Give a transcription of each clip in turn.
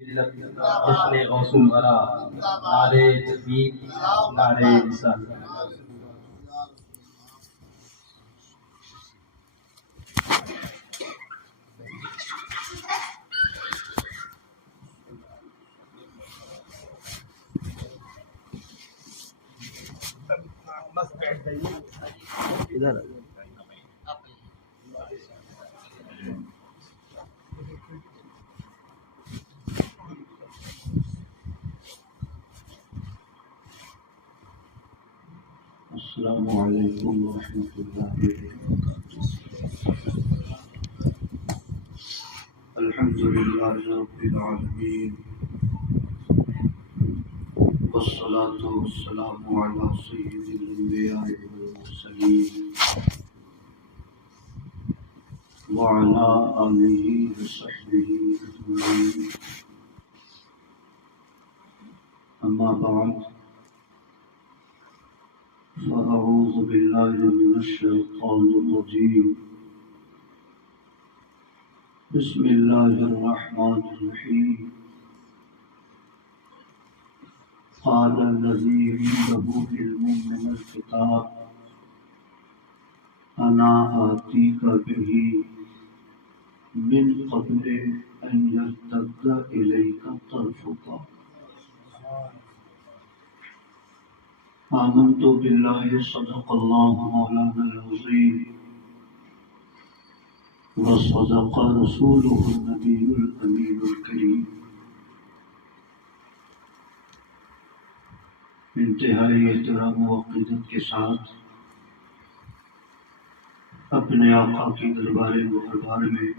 ملت جشن اوسم برا نعرے تکبیر نعرے رسالت۔ ادھر السلام علیکم ورحمۃ اللہ وبرکاتہ۔ الحمد للہ رب العالمین والصلاة والسلام علی سید الانبیاء والمرسلین وعلی آلہ وصحبہ اجمعین، اما بعد فأعوذ باللہ من الشیطان الرجیم، بسم اللہ الرحمن الرحیم۔ قال الذی عنده علم من الکتاب انا آتیک بہ من قبل ان یرتد الیک طرفک۔ آمنت باللہ صدق اللہ مولانا العظیم وصدق رسولہ النبی الامین الکریم۔ انتہائی احترام و عقیدت کے ساتھ اپنے آقا کی دربار مقرر میں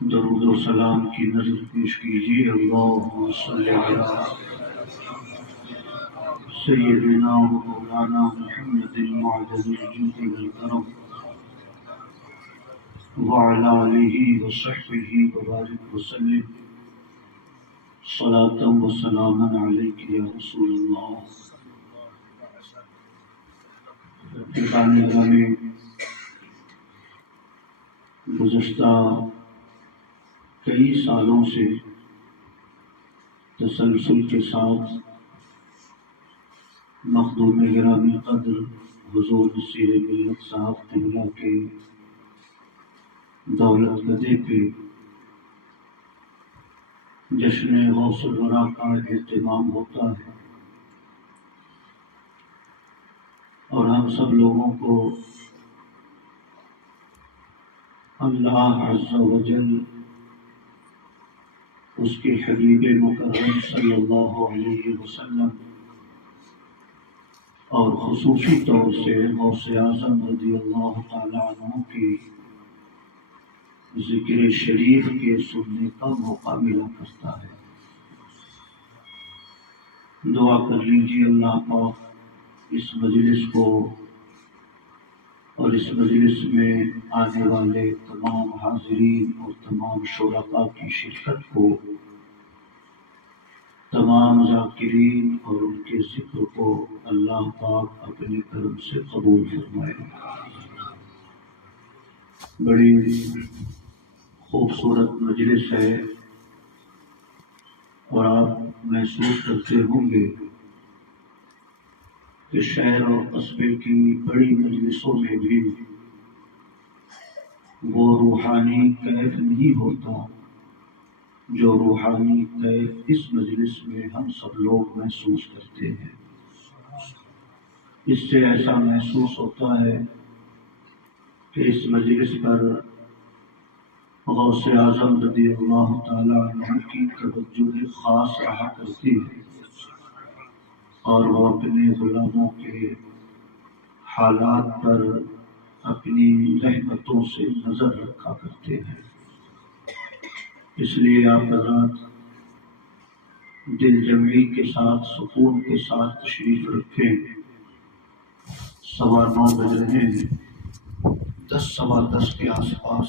درود و سلام کی نظر پیش کیجیے۔ اللہم صلی علی سیدنا و مولانا محمد معدن الجود والکرم وعلی آلہ وصحبہ وبارک وسلم، صلاۃ و سلاما علیک یا رسول اللہ۔ فقان گرامی، گزشتہ کئی سالوں سے تسلسل کے ساتھ مخدوم گرامی قدر حضور نصیر ملت صاحب قبلہ کے دولت گدے پہ جشن غوث الورا کا اہتمام ہوتا ہے، اور ہم سب لوگوں کو اللہ عز و جل اس کے حبیب مکرم صلی اللہ علیہ وسلم اور خصوصی طور سے غوث اعظم رضی اللہ تعالیٰ عنہ کی ذکر شریف کے سننے کا موقع ملا کرتا ہے۔ دعا کر لیجیے اللہ پاک اس مجلس کو اور اس مجلس میں آنے والے تمام حاضرین اور تمام شرکاء کی شرکت کو، تمام ذاکرین اور ان کے ذکر کو اللہ پاک اپنے کرم سے قبول فرمائے۔ بڑی خوبصورت مجلس ہے، اور آپ محسوس کرتے ہوں گے کہ شہر اور قصبے کی بڑی مجلسوں میں بھی وہ روحانی کیف نہیں ہوتا جو روحانی کیف اس مجلس میں ہم سب لوگ محسوس کرتے ہیں۔ اس سے ایسا محسوس ہوتا ہے کہ اس مجلس پر غوث اعظم رضی اللہ تعالیٰ عنہ کی توجہ خاص رہا کرتی ہے، اور وہ اپنے غلاموں کے حالات پر اپنی رحمتوں سے نظر رکھا کرتے ہیں۔ اس لیے آپ حضرات دل جمعی کے ساتھ، سکون کے ساتھ تشریف رکھیں۔ 9:15 بج رہے ہیں، 10 سوا 10 کے آس پاس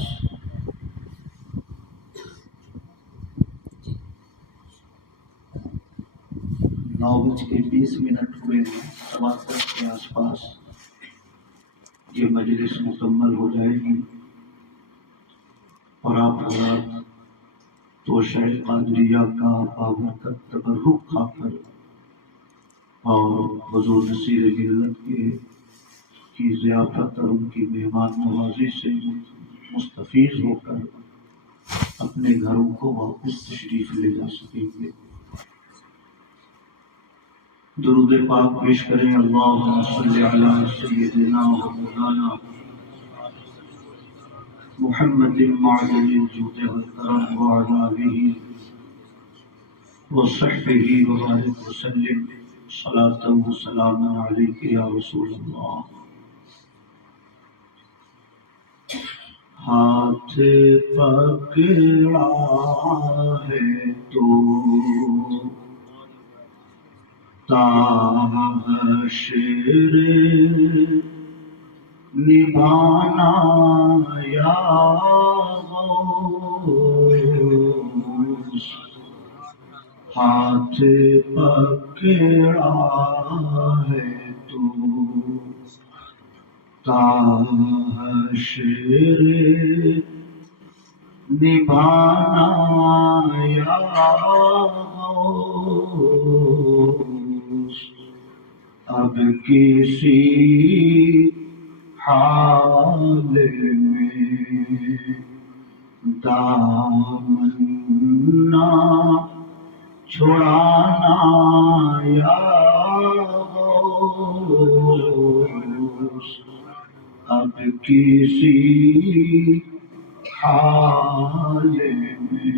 (9:20) ہوئے ہیں، 10:15 کے آس پاس یہ مجلس مکمل ہو جائے گی، اور آپ حضرات تو توشہ قادریہ کا بابرکت تبرک کھا کر اور حضور نصیر ملت کی ضیافت اور ان کی مہمان نوازی سے مستفیض ہو کر اپنے گھروں کو واپس تشریف لے جا سکیں گے۔ درود پاک پیش کریں۔ اللہم صلی علی سیدنا و مولانا محمد معدن الجود والکرم وعلی آلہ وصحبہ وبارک وسلم صلاۃ و سلام علیک یا رسول اللہ۔ ہاتھ پکڑا ہے تو تا حشر نبھانا یا غوث، ہاتھ پکڑا ہے تو تا حشر نبھانا یا غوث، اب کسی حال میں دامن نہ چھڑانا یا غوث، اب کسی حال میں۔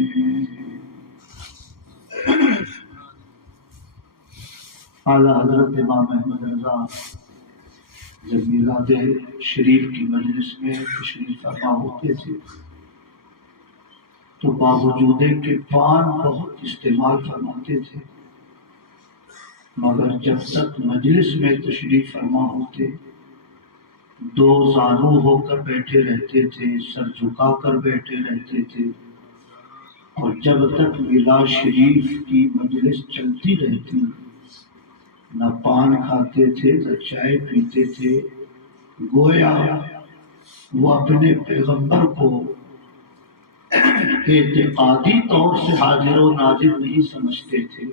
اعلیٰ حضرت امام احمد رضا جب میلاد شریف کی مجلس میں تشریف فرما ہوتے تھے تو باوجود کہ پان بہت استعمال فرماتے تھے، مگر جب تک مجلس میں تشریف فرما ہوتے دو زانو ہو کر بیٹھے رہتے تھے، سر جھکا کر بیٹھے رہتے تھے، اور جب تک میلاد شریف کی مجلس چلتی رہتی نہ پان کھاتے تھے نہ چائے پیتے تھے، گویا وہ اپنے پیغمبر کو اعتقادی طور سے حاضر و ناظر نہیں سمجھتے تھے،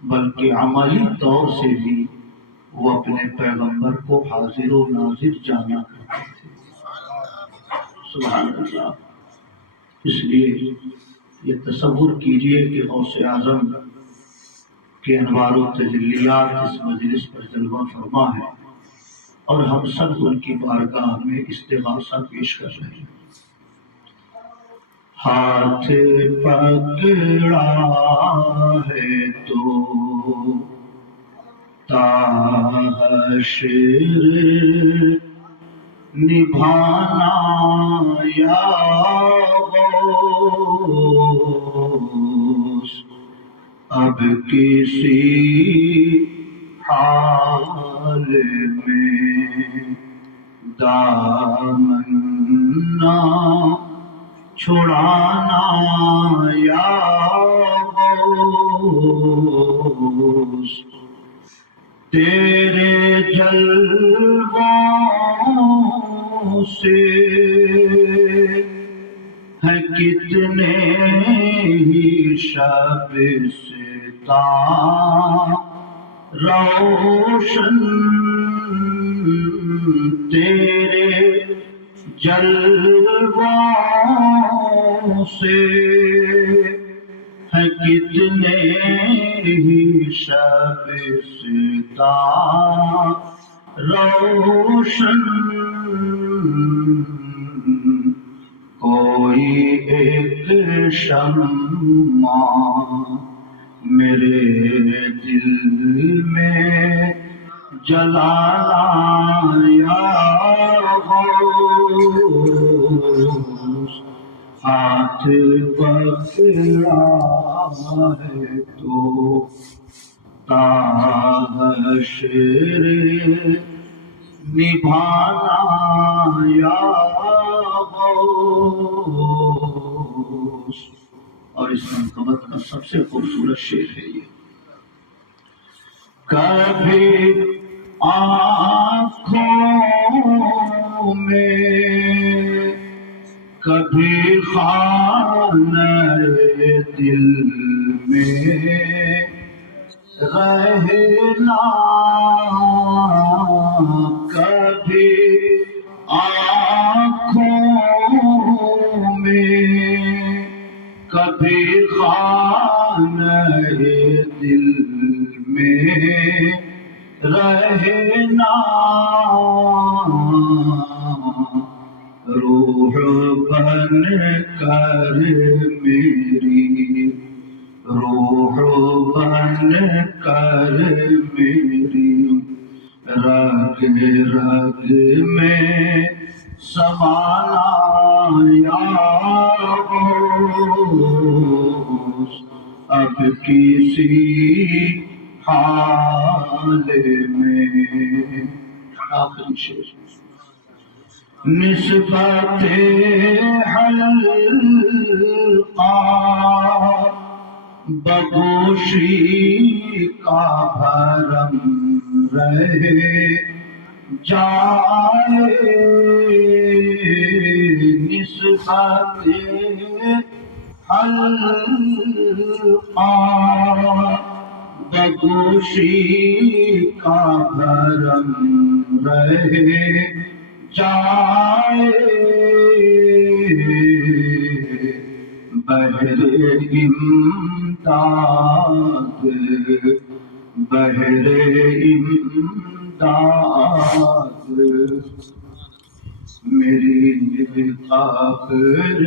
بلکہ عملی طور سے بھی وہ اپنے پیغمبر کو حاضر و ناظر جانا کرتے تھے۔ سبحان اللہ۔ اس لیے یہ تصور کیجئے کہ غوث اعظم کے انوار و تجلیات اس مجلس پر جلوہ فرما ہے اور ہم سب ان کی بارگاہ میں استغاثہ پیش کر رہے ہیں۔ ہاتھ پکڑا ہے تو تا حشر نبھانا یا غوث، اب کسی حال میں دامن نہ چھڑانا یا غوث، تیرے جلووں سے ہے کتنے ہی شب ستا روشن، تیرے جلووں سے ہے کتنے ہی شب ستا روشن، کوئی ایک شمع میرے دل میں جلانا یا غوث، ہاتھ پکڑا ہے تو تا حشر نبھانا یا غوث۔ اور اس منقبت کا سب سے خوبصورت شعر ہے یہ: کبھی آنکھوں میں کبھی خواب دل میں رہنا کبھی آنکھوں میں کبھی خانہ دل میں رہنا روح بن کر میری روح بن کر میری رگ رگ میں سمانا یا غوث اب کسی حال میں آخری شعر نسبت حلقہ بگوشی کا بھرم رہے جائے نسبت حلقہ بگوشی کا بھرم رہے جائے بحر امداد بحر امداد میری قبر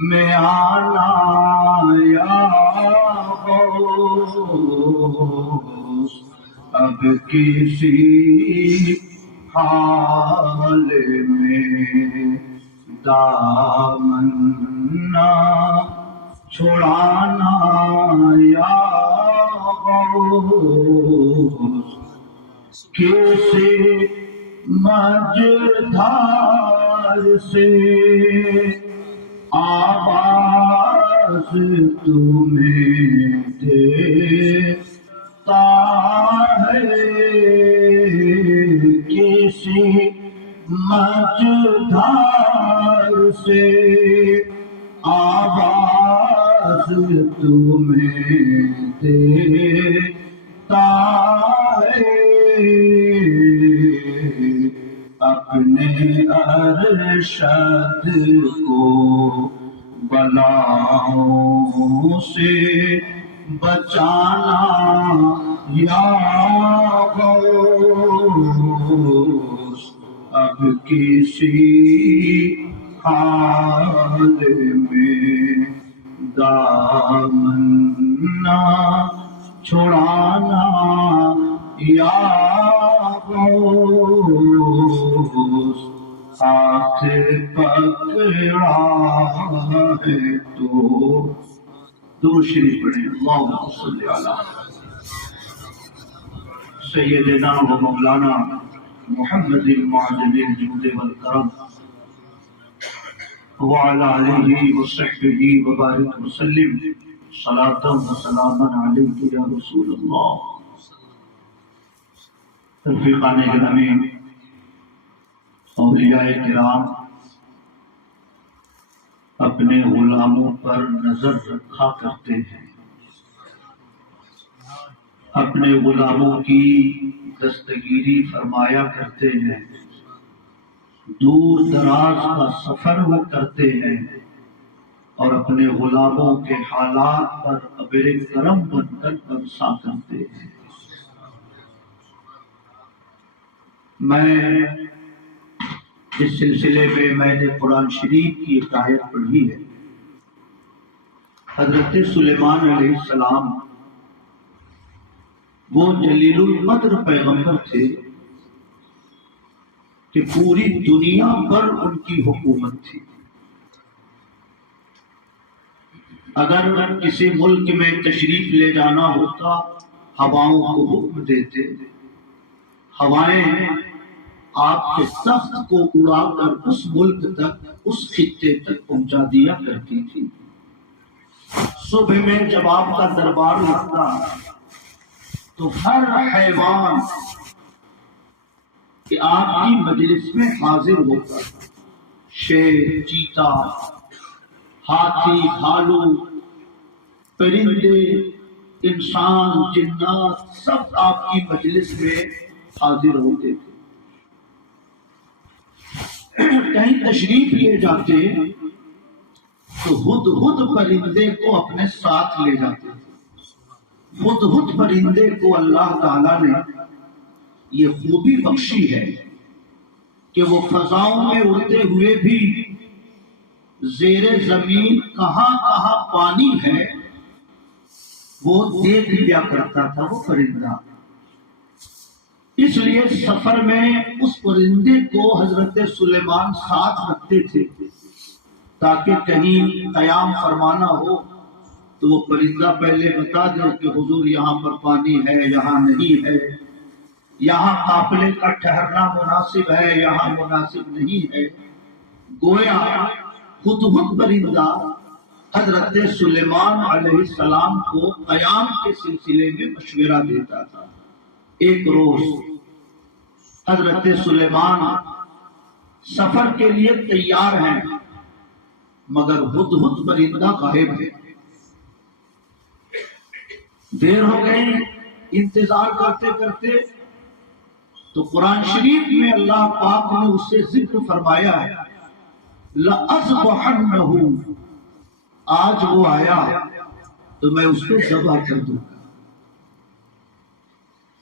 میں آنا یا غوث اب کسی حال میں دامن نہ چھڑانا یا غوث کسی مجدھار سے آواز تمہیں دیتا ہے کسی مجدھار سے آواز تمہیں دیتا ہے اپنے ارشد کو بلاؤں سے بچانا یا غوث اب کسی حال میں دامن نہ چھڑانا یا غوث ہاتھ پکڑا ہے تو درود شریف پڑھیں اللہم صلی علی سیدنا و مولانا محمد المعظم الجود والکرم وعلى آلہ وصحبہ وبارک وسلم صلاۃ و سلاما علیک یا رسول اللہ رفیقان گرامی اولیاء کرام اپنے غلاموں پر نظر رکھا کرتے ہیں اپنے غلاموں کی دستگیری فرمایا کرتے ہیں دور دراز کا سفر وہ کرتے ہیں اور اپنے غلاموں کے حالات پر ابر کرم بن کر برسا کرتے ہیں میں اس سلسلے میں نے قرآن شریف کی ایک آیت پڑھی ہے حضرت سلیمان علیہ السلام وہ جلیل القدر پیغمبر تھے کہ پوری دنیا پر ان کی حکومت تھی اگر کسی ملک میں تشریف لے جانا ہوتا ہواؤں کو حکم دیتے ہوائیں آپ کے تخت کو اڑا کر اس ملک تک اس خطے تک پہنچا دیا کرتی تھی صبح میں جب آپ کا دربار لگتا تو ہر حیوان کہ آپ کی مجلس میں حاضر ہوتا شیر چیتا ہاتھی، بھالو، پرندے، انسان، جنات سب آپ کی مجلس میں حاضر ہوتے تھے۔ کہیں تشریف لے جاتے تو ہدہد پرندے کو اپنے ساتھ لے جاتے تھے۔ ہدہد پرندے کو اللہ تعالیٰ نے یہ خوبی بخشی ہے کہ وہ فضاؤں میں اڑتے ہوئے بھی زیر زمین کہاں کہاں پانی ہے وہ دیکھ لیا کرتا تھا وہ پرندہ۔ اس لیے سفر میں اس پرندے کو حضرت سلیمان ساتھ رکھتے تھے تاکہ کہیں قیام فرمانا ہو تو وہ پرندہ پہلے بتا دے کہ حضور یہاں پر پانی ہے، یہاں نہیں ہے، یہاں قافلے کا ٹھہرنا مناسب ہے، یہاں مناسب نہیں ہے۔ گویا ہدہد پرندہ حضرت سلیمان علیہ السلام کو قیام کے سلسلے میں مشورہ دیتا تھا۔ ایک روز حضرت سلیمان سفر کے لیے تیار ہیں مگر ہدہد پرندہ غائب ہے۔ دیر ہو گئی، انتظار کرتے کرتے تو قرآن شریف میں اللہ پاک نے اس سے ذکر فرمایا ہے لَأَذْبَحَنَّهُ، آج وہ آیا تو میں اس کو ذبح کر دوں گا۔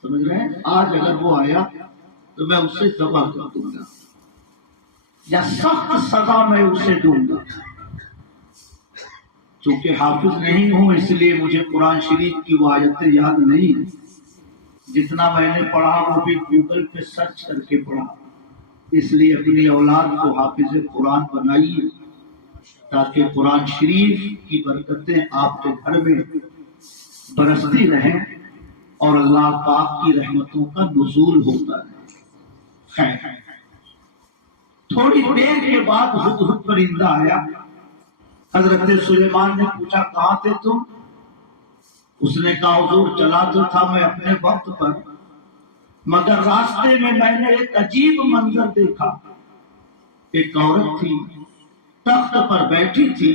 سمجھ رہے ہیں؟ آج اگر وہ آیا تو میں اسے ذبح کر دوں گا یا سخت سزا میں اسے دوں گا۔ چونکہ حافظ نہیں ہوں اس لیے مجھے قرآن شریف کی وہ آیتیں یاد نہیں، جتنا میں نے پڑھا وہ بھی گوگل پہ سرچ کر کے پڑھا۔ اس لیے اپنی اولاد کو حافظ قرآن بنائیے تاکہ قرآن شریف کی برکتیں آپ کے گھر میں برستی رہیں اور اللہ پاک کی رحمتوں کا نزول ہوتا رہے۔ خیر، تھوڑی دیر کے بعد ہدہد پرندہ آیا۔ حضرت سلیمان نے پوچھا کہاں تھے تم؟ اس نے کہا حضور چلا تو تھا میں اپنے وقت پر، مگر راستے میں نے ایک عجیب منظر دیکھا۔ ایک عورت تھی، تخت پر بیٹھی تھی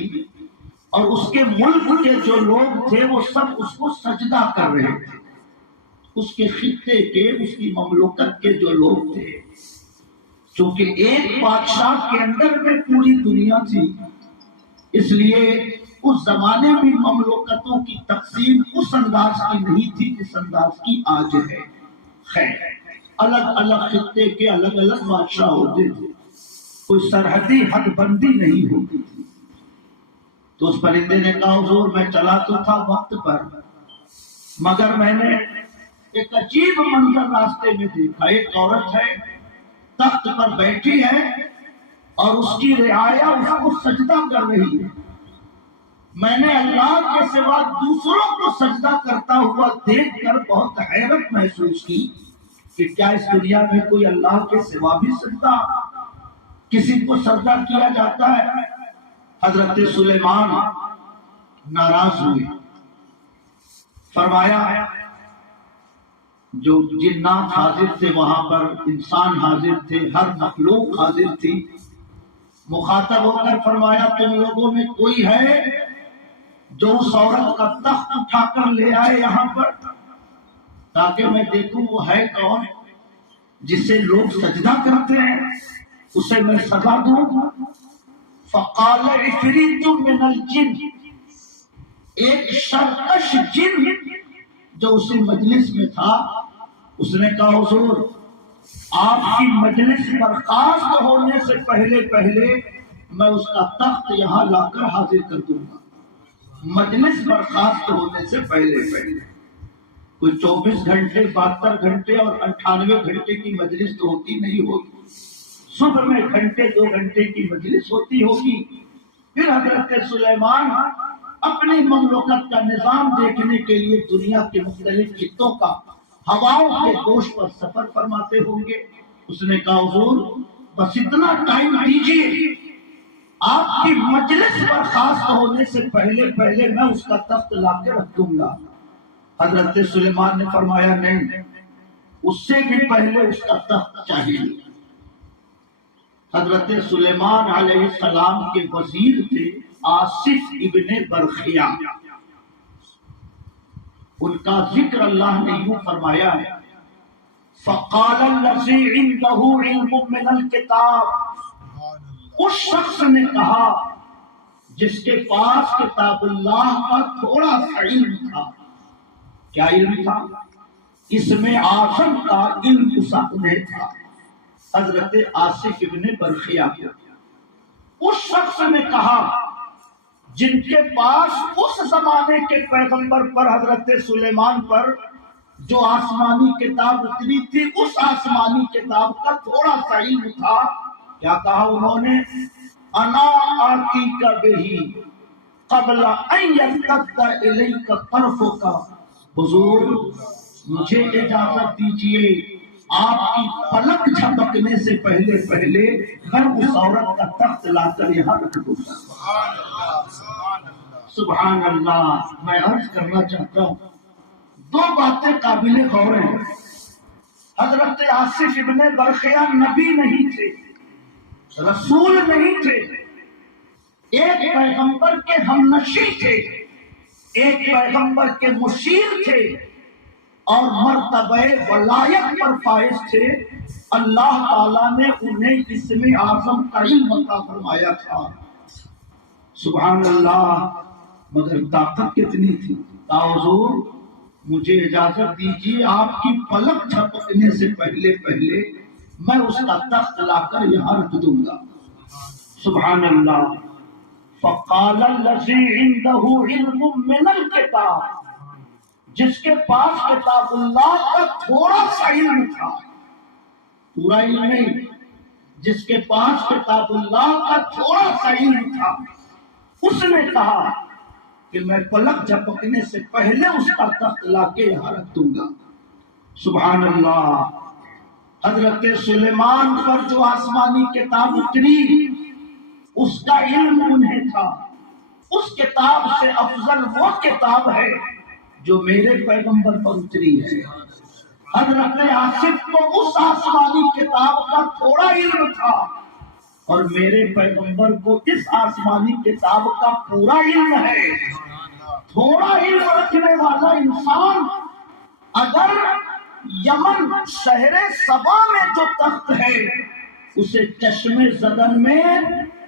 اور اس کے ملک کے جو لوگ تھے وہ سب اس کو سجدہ کر رہے تھے۔ اس کے خطے کے، اس کی مملکت کے جو لوگ تھے، چونکہ ایک بادشاہ کے اندر میں پوری دنیا تھی، اس لیے اس زمانے میں مملکتوں کی تقسیم اس انداز کی نہیں تھی جس انداز کی آج ہے۔ خیر، الگ الگ خطے کے الگ الگ بادشاہ ہوتے تھے، کوئی سرحدی حد بندی نہیں ہوتی تھی۔ تو اس پرندے نے کہا حضور میں چلا تو تھا وقت پر، مگر میں نے ایک عجیب منظر راستے میں دیکھا۔ ایک عورت ہے، تخت پر بیٹھی ہے اور اس کی رعایا اس کو سجدہ کر رہی ہے۔ میں نے اللہ کے سوا دوسروں کو سجدہ کرتا ہوا دیکھ کر بہت حیرت محسوس کی کہ کیا اس دنیا میں کوئی اللہ کے سوا بھی سجدہ کسی کو سجدہ کیا جاتا ہے؟ حضرت سلیمان ناراض ہوئے، فرمایا جو جنات حاضر تھے وہاں پر، انسان حاضر تھے، ہر مخلوق حاضر تھی، مخاطب ہو کر فرمایا تم لوگوں میں کوئی ہے جو اس عورت کا تخت اٹھا کر لے آئے یہاں پر تاکہ میں دیکھوں وہ ہے کون جسے لوگ سجدہ کرتے ہیں، اسے میں سزا دوں۔ فقال عفریت من الجن، ایک سرکش جن جو اسی مجلس میں تھا، اس نے کہا حضور آپ کی مجلس برخاست ہونے سے پہلے میں اس کا تخت یہاں لا کر حاضر کر دوں گا۔ مجلس برخاست ہونے سے پہلے کوئی 24 گھنٹے 72 گھنٹے اور 98 گھنٹے کی مجلس تو ہوتی نہیں ہوگی، صبح میں گھنٹے 2 گھنٹے کی مجلس ہوتی ہوگی۔ پھر حضرت سلیمان اپنی مملکت کا نظام دیکھنے کے لیے دنیا کے مختلف خطوں کا ہواؤں کے گوش پر سفر فرماتے ہوں گے۔ اس نے کہا حضور بس اتنا ٹائم دیجیے، آپ کی مجلس برخاست ہونے سے پہلے میں اس کا تخت لا کے رکھ دوں گا۔ حضرت سلیمان نے فرمایا نہیں، اس سے بھی پہلے اس کا تخت چاہیے۔ حضرت سلیمان علیہ السلام کے وزیر تھے آصف ابن برخیا، ان کا ذکر اللہ نے یوں فرمایا ہے، فقال الذی عنده علم من الکتاب، اس شخص نے کہا جس کے پاس کتاب اللہ کا تھوڑا سا علم تھا۔ کیا علم تھا؟ اس میں اعظم کا علم انہیں تھا، حضرت آصف ابن برخیا۔ اس شخص نے کہا جن کے پاس اس زمانے کے پیغمبر پر حضرت سلیمان پر جو آسمانی کتاب اتری تھی، اس آسمانی کتاب کا تھوڑا سا علم تھا۔ کیا کہا انہوں نے؟ انا آتیک بہی قبل ان یرتد الیک طرفک، حضور مجھے اجازت دیجیے آپ کی پلک جھپکنے سے پہلے پہلے میں اس عورت کا تخت لا کر یہاں رکھ دوں گا۔ سبحان اللہ۔ میں عرض کرنا چاہتا ہوں، دو باتیں قابل غور ہیں۔ حضرت آصف ابن برخیا نبی نہیں تھے، رسول نہیں تھے، ایک پیغمبر کے ہمنشی تھے، ایک پیغمبر کے مشیر تھے، اور مرتبہ ولایت پر فائز تھے۔ اللہ تعالیٰ نے انہیں اسم اعظم کا علم عطا فرمایا تھا۔ سبحان اللہ۔ مگر طاقت کتنی تھی؟ حضور مجھے اجازت دیجیے آپ کی پلک جھپکنے سے پہلے پہلے میں اس کا تخت لا کر یہاں رکھ دوں گا۔ سبحان اللہ۔ فقال الذی عنده علم من الکتاب، جس کے پاس کتاب اللہ کا تھوڑا سا علم تھا، پورا علم نہیں، جس کے پاس کتاب اللہ کا تھوڑا سا علم تھا، اس نے کہا کہ میں پلک جھپکنے سے پہلے اس کا تخت لا کے یہاں رکھ دوں گا۔ سبحان اللہ۔ حضرت سلیمان پر جو آسمانی کتاب اتری اس کا علم انہیں تھا۔ اس کتاب سے افضل وہ کتاب ہے جو میرے پیغمبر پر اتری ہے۔ حضرت آصف کو اس آسمانی کتاب کا تھوڑا علم تھا، اور میرے پیغمبر کو اس آسمانی کتاب کا پورا علم ہے۔ تھوڑا علم رکھنے والا انسان اگر یمن شہر سبا میں جو تخت ہے اسے چشمے زدن میں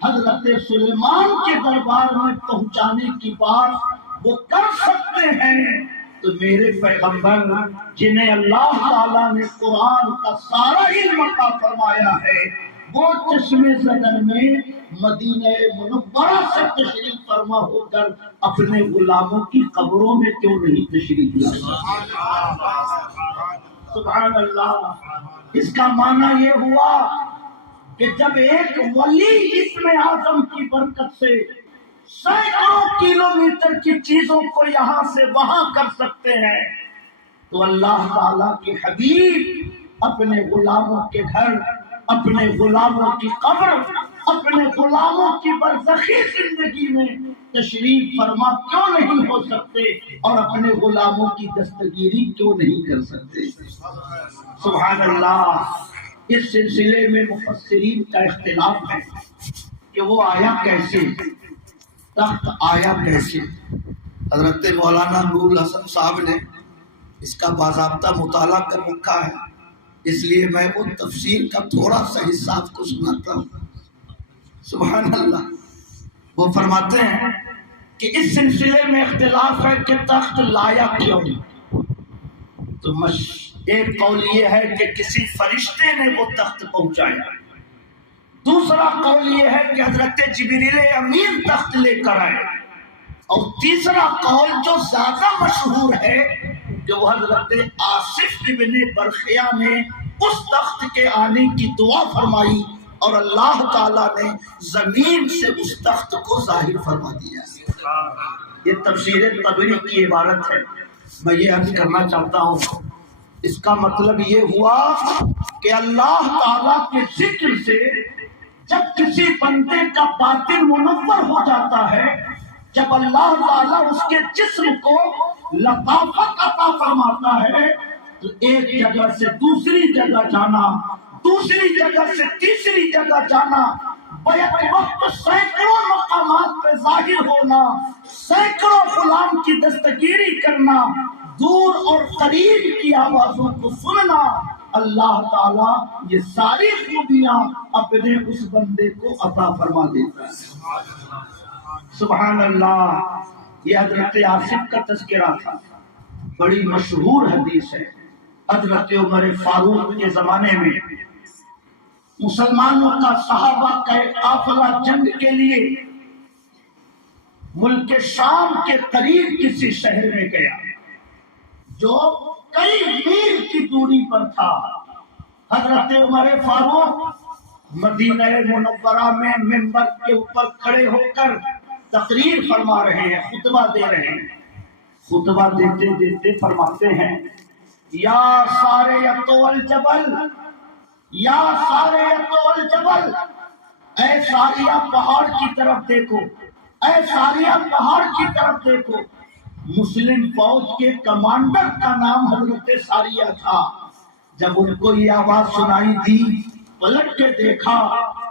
حضرت سلیمان کے دربار میں پہنچانے کی بات وہ کر سکتے ہیں، تو میرے پیغمبر جنہیں اللہ تعالیٰ نے قرآن کا سارا علم عطا فرمایا ہے، وہ چشمے زدن میں مدینہ منورہ سے تشریف فرما ہو کر اپنے غلاموں کی قبروں میں کیوں نہیں تشریف لایا؟ سبحان اللہ۔ اس کا معنی یہ ہوا کہ جب ایک ولی اسم اعظم کی برکت سے سینکڑوں کلومیٹر کی چیزوں کو یہاں سے وہاں کر سکتے ہیں، تو اللہ تعالیٰ کے حبیب اپنے غلاموں کے گھر، اپنے غلاموں کی قبر، اپنے غلاموں کی برزخی زندگی میں تشریف فرما کیوں نہیں ہو سکتے، اور اپنے غلاموں کی دستگیری کیوں نہیں کر سکتے؟ سبحان اللہ۔ اس سلسلے میں مفسرین کا اختلاف ہے کہ وہ آیا کیسے، تخت آیا کیسے۔ حضرت مولانا نور الحسن صاحب نے اس کا باضابطہ مطالعہ کر رکھا ہے، اس لیے میں وہ تفسیر کا تھوڑا سا حصہ آپ کو سناتا ہوں۔ سبحان اللہ۔ وہ فرماتے ہیں کہ اس سلسلے میں اختلاف ہے کہ تخت لایا کیوں، تو ایک قول یہ ہے کہ کسی فرشتے نے وہ تخت پہنچایا، دوسرا قول یہ ہے کہ حضرت جبریل امین تخت لے کر آئے، اور تیسرا قول جو زیادہ مشہور ہے کہ وہ حضرت آصف ابن برخیا نے اس تخت کے آنے کی دعا فرمائی، اور اللہ تعالیٰ نے زمین سے اس تخت کو ظاہر فرما دیا۔ یہ تفسیر طبری کی عبارت ہے۔ میں یہ عرض کرنا چاہتا ہوں، اس کا مطلب یہ ہوا کہ اللہ تعالیٰ کے ذکر سے جب کسی بندے کا باطن منور ہو جاتا ہے، جب اللہ تعالیٰ اس کے جسم کو لطافت عطا فرماتا ہے، تو ایک جگہ سے دوسری جگہ جانا، دوسری جگہ سے تیسری جگہ جانا بیک وقت سینکڑوں مقامات پہ ظاہر ہونا، سینکڑوں غلام کی دستگیری کرنا، دور اور قریب کی آوازوں کو سننا، اللہ تعالیٰ یہ ساری خوبیاں اپنے اس بندے کو عطا فرما دیتا ہے۔ سبحان اللہ۔ یہ حضرت آصف کا تذکرہ تھا، بڑی مشہور حدیث ہے۔ حضرت عمر فاروق کے زمانے میں مسلمانوں کا صحابہ کا ایک قافلہ جنگ کے لیے ملک شام کے قریب کسی شہر میں گیا جو کئی میل کی دوری پر تھا۔ حضرت عمر فاروق مدینہ منورہ میں منبر کے اوپر کھڑے ہو کر تقریر فرما رہے ہیں، خطبہ دے رہے ہیں۔ خطبہ دیتے دیتے فرماتے ہیں، یا ساریۃ الجبل، یا ساریۃ الجبل، اے ساریہ پہاڑ کی طرف دیکھو، اے ساریہ پہاڑ کی طرف دیکھو۔ مسلم فوج کے کمانڈر کا نام حضرت ساریہ تھا۔ جب ان کو یہ آواز سنائی دی، پلٹ کے دیکھا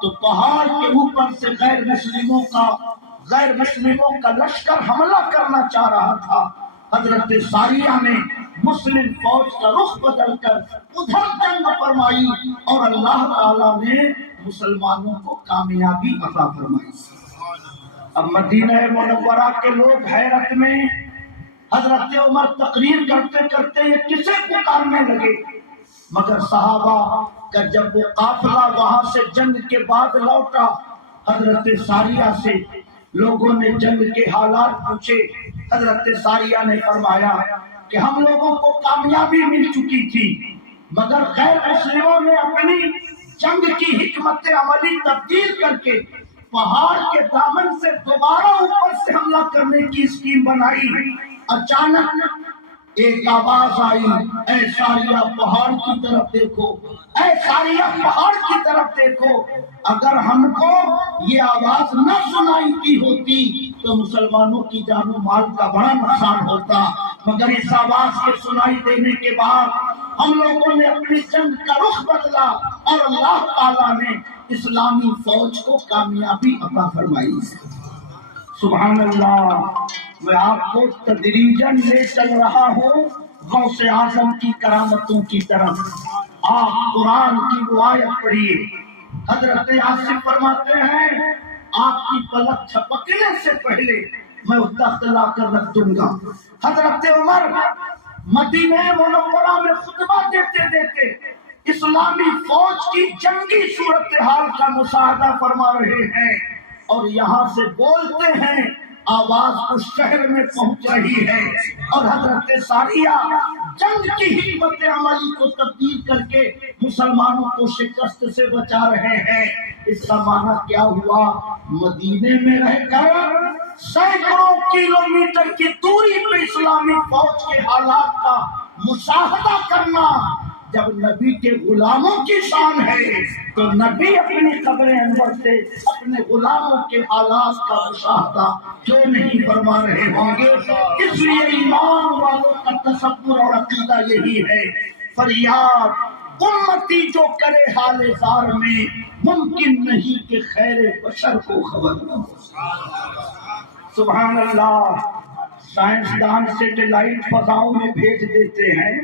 تو پہاڑ کے اوپر سے غیر مسلموں کا لشکر حملہ کرنا چاہ رہا تھا۔ حضرت ساریہ نے مسلم فوج کا رخ بدل کر ادھر جنگ فرمائی اور اللہ تعالیٰ نے مسلمانوں کو کامیابی عطا فرمائی۔ اب مدینہ منورہ کے لوگ حیرت میں، حضرت عمر تقریر کرتے کرتے یہ کسے پکارنے لگے، مگر صحابہ کا جب وہ قافلہ وہاں سے جنگ کے بعد لوٹا، حضرت ساریہ سے لوگوں نے جنگ کے حالات پوچھے۔ حضرت ساریہ نے فرمایا کہ ہم لوگوں کو کامیابی مل چکی تھی، مگر غیر مسلموں نے اپنی جنگ کی حکمت عملی تبدیل کر کے پہاڑ کے دامن سے دوبارہ اوپر سے حملہ کرنے کی اسکیم بنائی۔ اچانک ایک آواز آئی، اے ساریہ پہاڑ کی طرف دیکھو، اے ساریہ پہاڑ کی طرف دیکھو۔ اگر ہم کو یہ آواز نہ سنائی دی ہوتی تو مسلمانوں کی جان و مال کا بڑا نقصان ہوتا، مگر اس آواز کے سنائی دینے کے بعد ہم لوگوں نے اپنی جنگ کا رخ بدلا اور اللہ تعالیٰ نے اسلامی فوج کو کامیابی عطا فرمائی۔ سبحان اللہ۔ میں آپ کو تدریجاً لے چل رہا ہوں غوث اعظم کی کرامتوں کی طرف۔ آپ قرآن کی وہ آیت پڑھیے، حضرت آصف فرماتے ہیں آپ کی پلک جھپکنے سے پہلے میں اس تخت لا کر رکھ دوں گا۔ حضرت عمر مدینہ منورہ میں خطبہ دیتے دیتے اسلامی فوج کی جنگی صورتحال کا مشاہدہ فرما رہے ہیں، اور یہاں سے بولتے ہیں آواز اس شہر میں پہنچ رہی ہے، اور حضرت ساریہ جنگ کی حکمت عملی کو تبدیل کر کے مسلمانوں کو شکست سے بچا رہے ہیں۔ اس کا معنی کیا ہوا؟ مدینے میں رہ کر سینکڑوں کلومیٹر کی دوری پہ اسلامی فوج کے حالات کا مشاہدہ کرنا جب نبی کے غلاموں کی شان ہے تو نبی اپنی قبر انور سے اپنے غلاموں کے حالات کا مشاہدہ کیوں نہیں فرما رہے ہوں گے؟ اس لیے ایمان والوں کا تصور اور عقیدہ یہی ہے، فریاد امتی جو کرے حال زار میں، ممکن نہیں کہ خیر بشر کو خبر نہ ہو۔ سبحان اللہ۔ سائنسدان سیٹلائٹ فضاؤں میں بھیج دیتے ہیں۔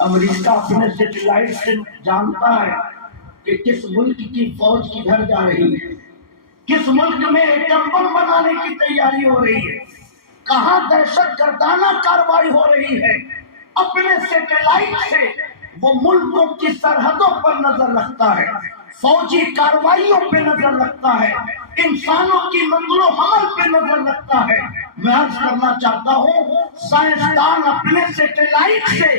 امریکہ اپنے سیٹلائٹ سے جانتا ہے کہ کس ملک کی فوج کدھر جا رہی ہے، کس ملک میں ایٹم بم بنانے کی تیاری ہو رہی ہے، کہاں دہشت گردانہ کارروائی ہو رہی ہے۔ اپنے سیٹلائٹ سے وہ ملکوں کی سرحدوں پر نظر رکھتا ہے، فوجی کارروائیوں پہ نظر رکھتا ہے، انسانوں کی نقل و حمل پہ نظر رکھتا ہے۔ میں عرض کرنا چاہتا ہوں سائنسدان اپنے سیٹلائٹ سے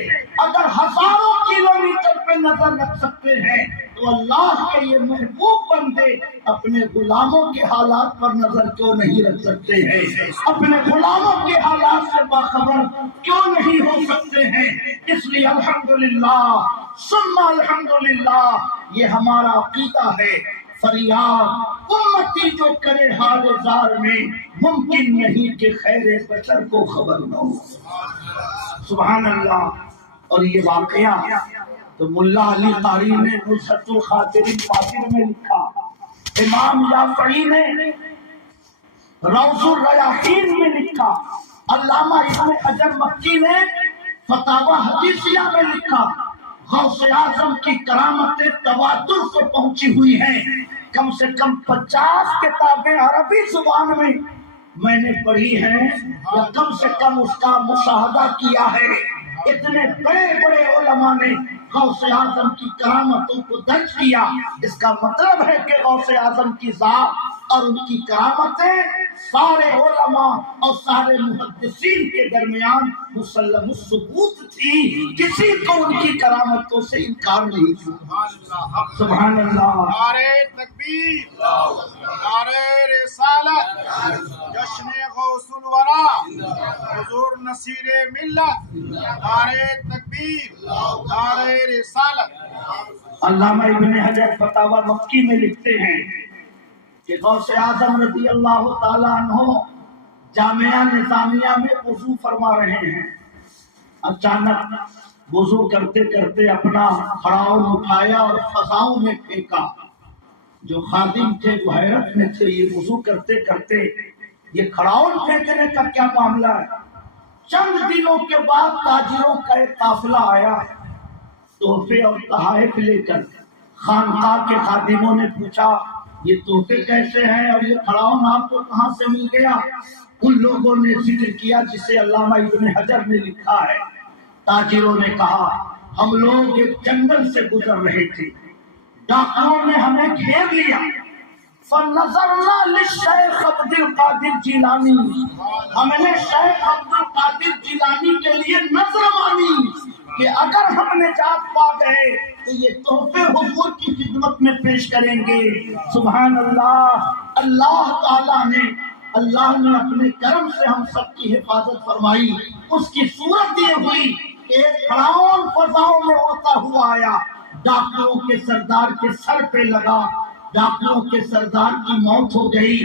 اگر ہزاروں کلومیٹر پہ نظر رکھ سکتے ہیں تو اللہ کے یہ محبوب بندے اپنے غلاموں کے حالات پر نظر کیوں نہیں رکھ سکتے ہیں؟ اپنے غلاموں کے حالات سے باخبر کیوں نہیں ہو سکتے ہیں؟ اس لیے الحمدللہ ثم الحمدللہ یہ ہمارا عقیدہ ہے، فریاد امتی جو کرے حال زار میں، ممکن نہیں کہ خیر بشر کو خبر نہ ہو۔ سبحان اللہ۔ اور یہ واقعہ تو ملا علی قاری نے نصرت الخاطرین فاطر میں لکھا امام یافعی نے روض الریاحین میں لکھا، علامہ ابن حجر مکی نے فتاوی حدیثیہ میں لکھا، غوث اعظم کی کرامتیں تواتر کو پہنچی ہوئی ہیں۔ کم سے کم 50 کتابیں عربی زبان میں نے پڑھی ہیں یا کم سے کم اس کا مشاہدہ کیا ہے۔ اتنے بڑے بڑے علماء نے غوث اعظم کی کرامتوں کو درج کیا۔ اس کا مطلب ہے کہ غوث اعظم کی ذات اور ان کی کرامتیں سارے علماء اور سارے محدثین کے درمیان مسلم الثبوت تھی، کسی کو ان کی کرامتوں سے انکار نہیں تھا۔ سبحان اللہ، نعرہ تکبیر، نعرہ رسالت، جشن غوث الورا، حضور نصیر ملت، نعرہ تکبیر، نعرہ رسالت۔ علامہ ابن حجر فتاوی مکی میں لکھتے ہیں کہ غوث اعظم رضی اللہ تعالیٰ عنہ جامعہ نظامیہ میں وضو فرما رہے ہیں، اچانک وضو کرتے کرتے اپنا خڑاؤن اٹھایا اور فضاؤں میں پھینکا۔ جو خادم تھے وہ حیرت میں تھے، یہ وضو کرتے کرتے یہ کھڑاؤن پھینکنے کا کیا معاملہ ہے؟ چند دنوں کے بعد تاجروں کا ایک قافلہ آیا تحفے اور تحائف لے کر۔ خانقاہ کے خادموں نے پوچھا یہ تحفے کیسے ہیں اور یہ کھڑاؤن آپ کو کہاں سے مل گیا؟ ان لوگوں نے ذکر کیا جسے علامہ ابن حجر نے لکھا ہے۔ تاجروں نے کہا ہم لوگ ایک جنگل سے گزر رہے تھے، ڈاکوؤں نے ہمیں گھیر لیا، فنظرنا للشیخ عبد القادر جیلانی، ہم نے شیخ عبد القادر جیلانی کے لیے نظر مانی کہ اگر ہم نجات پا گئے تو یہ تحفے حضور کی خدمت میں پیش کریں گے۔ سبحان اللہ، اللہ نے اپنے کرم سے ہم سب کی حفاظت فرمائی۔ اس کی صورت یہ ہوئی کہ ایک کھڑاؤن فضاؤں میں اڑتا ہوا آیا، ڈاکوؤں کے سردار کے سر پہ لگا، ڈاکوؤں کے سردار کی موت ہو گئی۔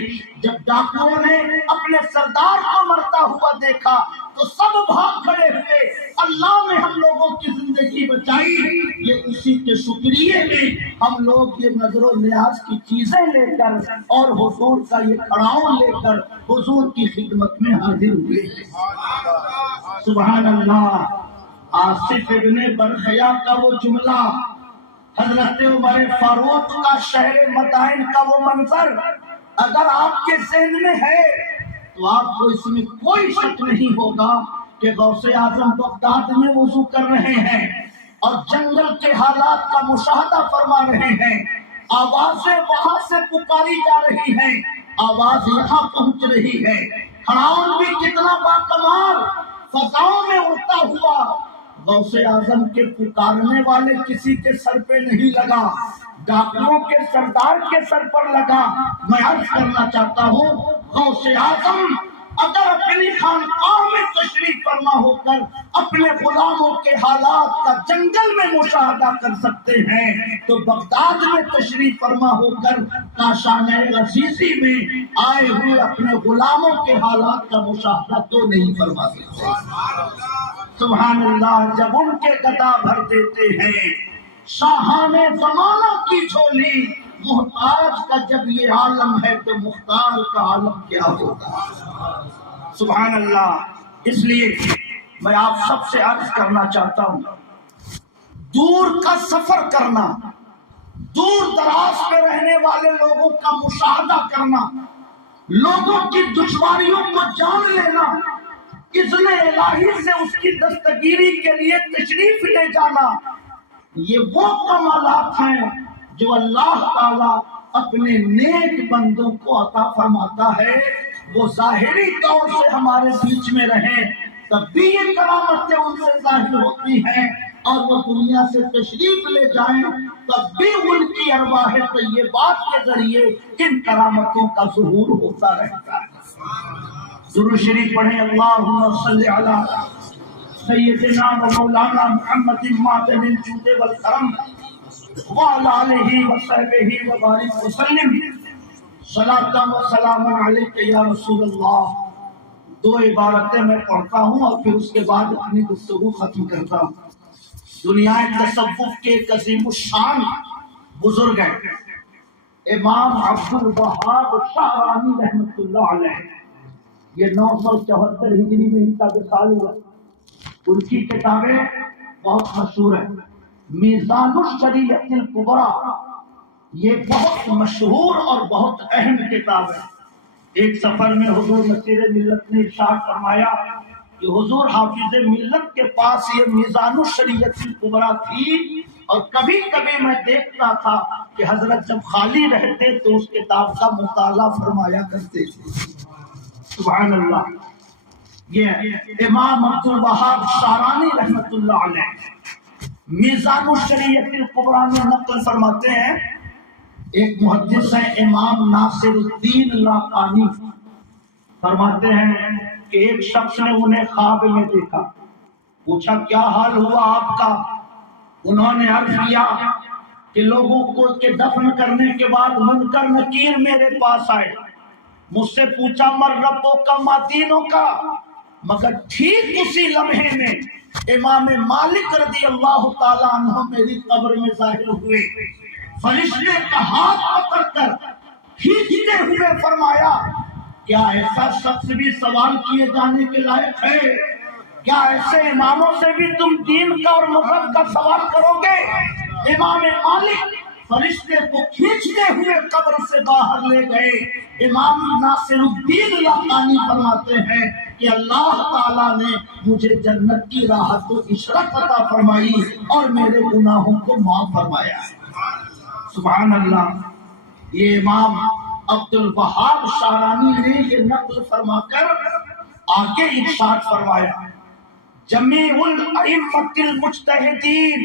جب ڈاکوؤں نے اپنے سردار کو مرتا ہوا دیکھا تو سب بھاگ کھڑے ہوئے، اللہ نے ہم لوگوں کی زندگی بچائی۔ یہ اسی کے شکریہ میں ہم لوگ یہ نظر و نیاز کی چیزیں لے کر اور حضور کا یہ کھڑاؤن لے کر حضور کی خدمت میں حاضر ہوئے۔ سبحان اللہ۔ آصف ابن برخیا کا وہ جملہ، حضرت عمر فاروق کا شہر مدائن کا وہ منظر اگر آپ کے ذہن میں ہے تو آپ کو اس میں کوئی شک نہیں ہوگا کہ غوث اعظم بغداد میں وضو کر رہے ہیں اور جنگل کے حالات کا مشاہدہ فرما رہے ہیں۔ آوازیں وہاں سے پکاری جا رہی ہیں، آواز یہاں پہنچ رہی ہے۔ کھڑاؤن بھی کتنا باکمال فضاؤں میں اڑتا ہوا، غوث اعظم کے پکارنے والے کسی کے سر پہ نہیں لگا، ڈاکوؤں کے سردار کے سر پر لگا۔ میں عرض کرنا چاہتا ہوں غوث اعظم اگر اپنی خانقاہ میں تشریف فرما ہو کر اپنے غلاموں کے حالات کا جنگل میں مشاہدہ کر سکتے ہیں تو بغداد میں تشریف فرما ہو کر کاشانہ عزیزی میں آئے ہوئے اپنے غلاموں کے حالات کا مشاہدہ کیوں نہیں فرما سکتے؟ سبحان اللہ۔ جب ان کے گدا بھر دیتے ہیں شاہان زمانہ کی جھولی، محتاج کا جب یہ عالم ہے تو مختار کا عالم کیا ہوگا؟ سبحان اللہ۔ اس لیے میں آپ سب سے عرض کرنا چاہتا ہوں، دور کا سفر کرنا، دور دراز میں رہنے والے لوگوں کا مشاہدہ کرنا، لوگوں کی دشواریوں کو جان لینا، اذن الہی سے اس کی دستگیری کے لیے تشریف لے جانا، یہ وہ کمالات ہیں جو اللہ تعالیٰ اپنے نیک بندوں کو عطا فرماتا ہے۔ وہ ظاہری طور سے ہمارے بیچ میں رہیں تب بھی یہ کرامتیں ان سے ظاہر ہوتی ہیں، اور وہ دنیا سے تشریف لے جائیں تب بھی ان کی ارواح طیبات کے ذریعے ان کرامتوں کا ظہور ہوتا رہتا ہے۔ درود شریف پڑھیں، اللہم صلی علی سیدنا و مولانا محمد معدن الجود والکرم وعلی آلہ وصحبہ وبارک وسلم، صلاۃ و سلام علیک یا رسول اللہ۔ دو عبارتیں میں پڑھتا ہوں اور پھر اس کے بعد اپنی گفتگو ختم کرتا ہوں۔ دنیا تصوف کے ایک عظیم الشان بزرگ ہیں، امام عبد الوہاب شعرانی رحمۃ اللہ علیہ، یہ 974 ہجری میں ان کا وصال ہوا۔ ان کی کتابیں بہت مشہور ہیں۔ میزان الشریعۃ الکبریٰ یہ بہت مشہور اور بہت اہم کتاب ہے۔ ایک سفر میں حضور نصیر ملت نے ارشاد فرمایا کہ حضور حافظ ملت کے پاس یہ میزان الشریعۃ الکبریٰ تھی، اور کبھی کبھی میں دیکھتا تھا کہ حضرت جب خالی رہتے تو اس کتاب کا مطالعہ فرمایا کرتے تھے۔ سبحان اللہ۔ یہ امام عبد الوہاب شعرانی رحمۃ اللہ علیہ میزان الشریعۃ الکبریٰ میں نقل فرماتے ہیں، ایک محدث ہے امام ناصر الدین لاقانی، فرماتے ہیں کہ ایک شخص نے انہیں خواب میں دیکھا، پوچھا کیا حال ہوا آپ کا؟ انہوں نے عرض کیا کہ لوگوں کو کے دفن کرنے کے بعد منکر نکیر میرے پاس آئے، مجھ سے پوچھا مر ربوں کا ما دینوں کا، مگر ٹھیک اسی لمحے میں امام مالک رضی اللہ تعالیٰ عنہ میری قبر میں ظاہر ہوئے۔ فرشتے کا ہاتھ پکڑ کر کھینچتے ہوئے فرمایا کیا ایسا شخص بھی سوال کیے جانے کے لائق ہے؟ کیا ایسے اماموں سے بھی تم دین کا اور مذہب کا سوال کرو گے؟ امام مالک فرشتے کو کھینچتے ہوئے قبر سے باہر لے گئے۔ امام ناصر الدین لاقانی فرماتے ہیں کہ اللہ تعالیٰ نے مجھے جنت کی راحت و عشرت عطا فرمائی اور میرے گناہوں کو معاف فرمایا۔ سبحان اللہ۔ یہ امام عبد الوہاب شعرانی نے یہ نقل فرما کر آگے ارشاد فرمایا جمیع الائمۃ المجتہدین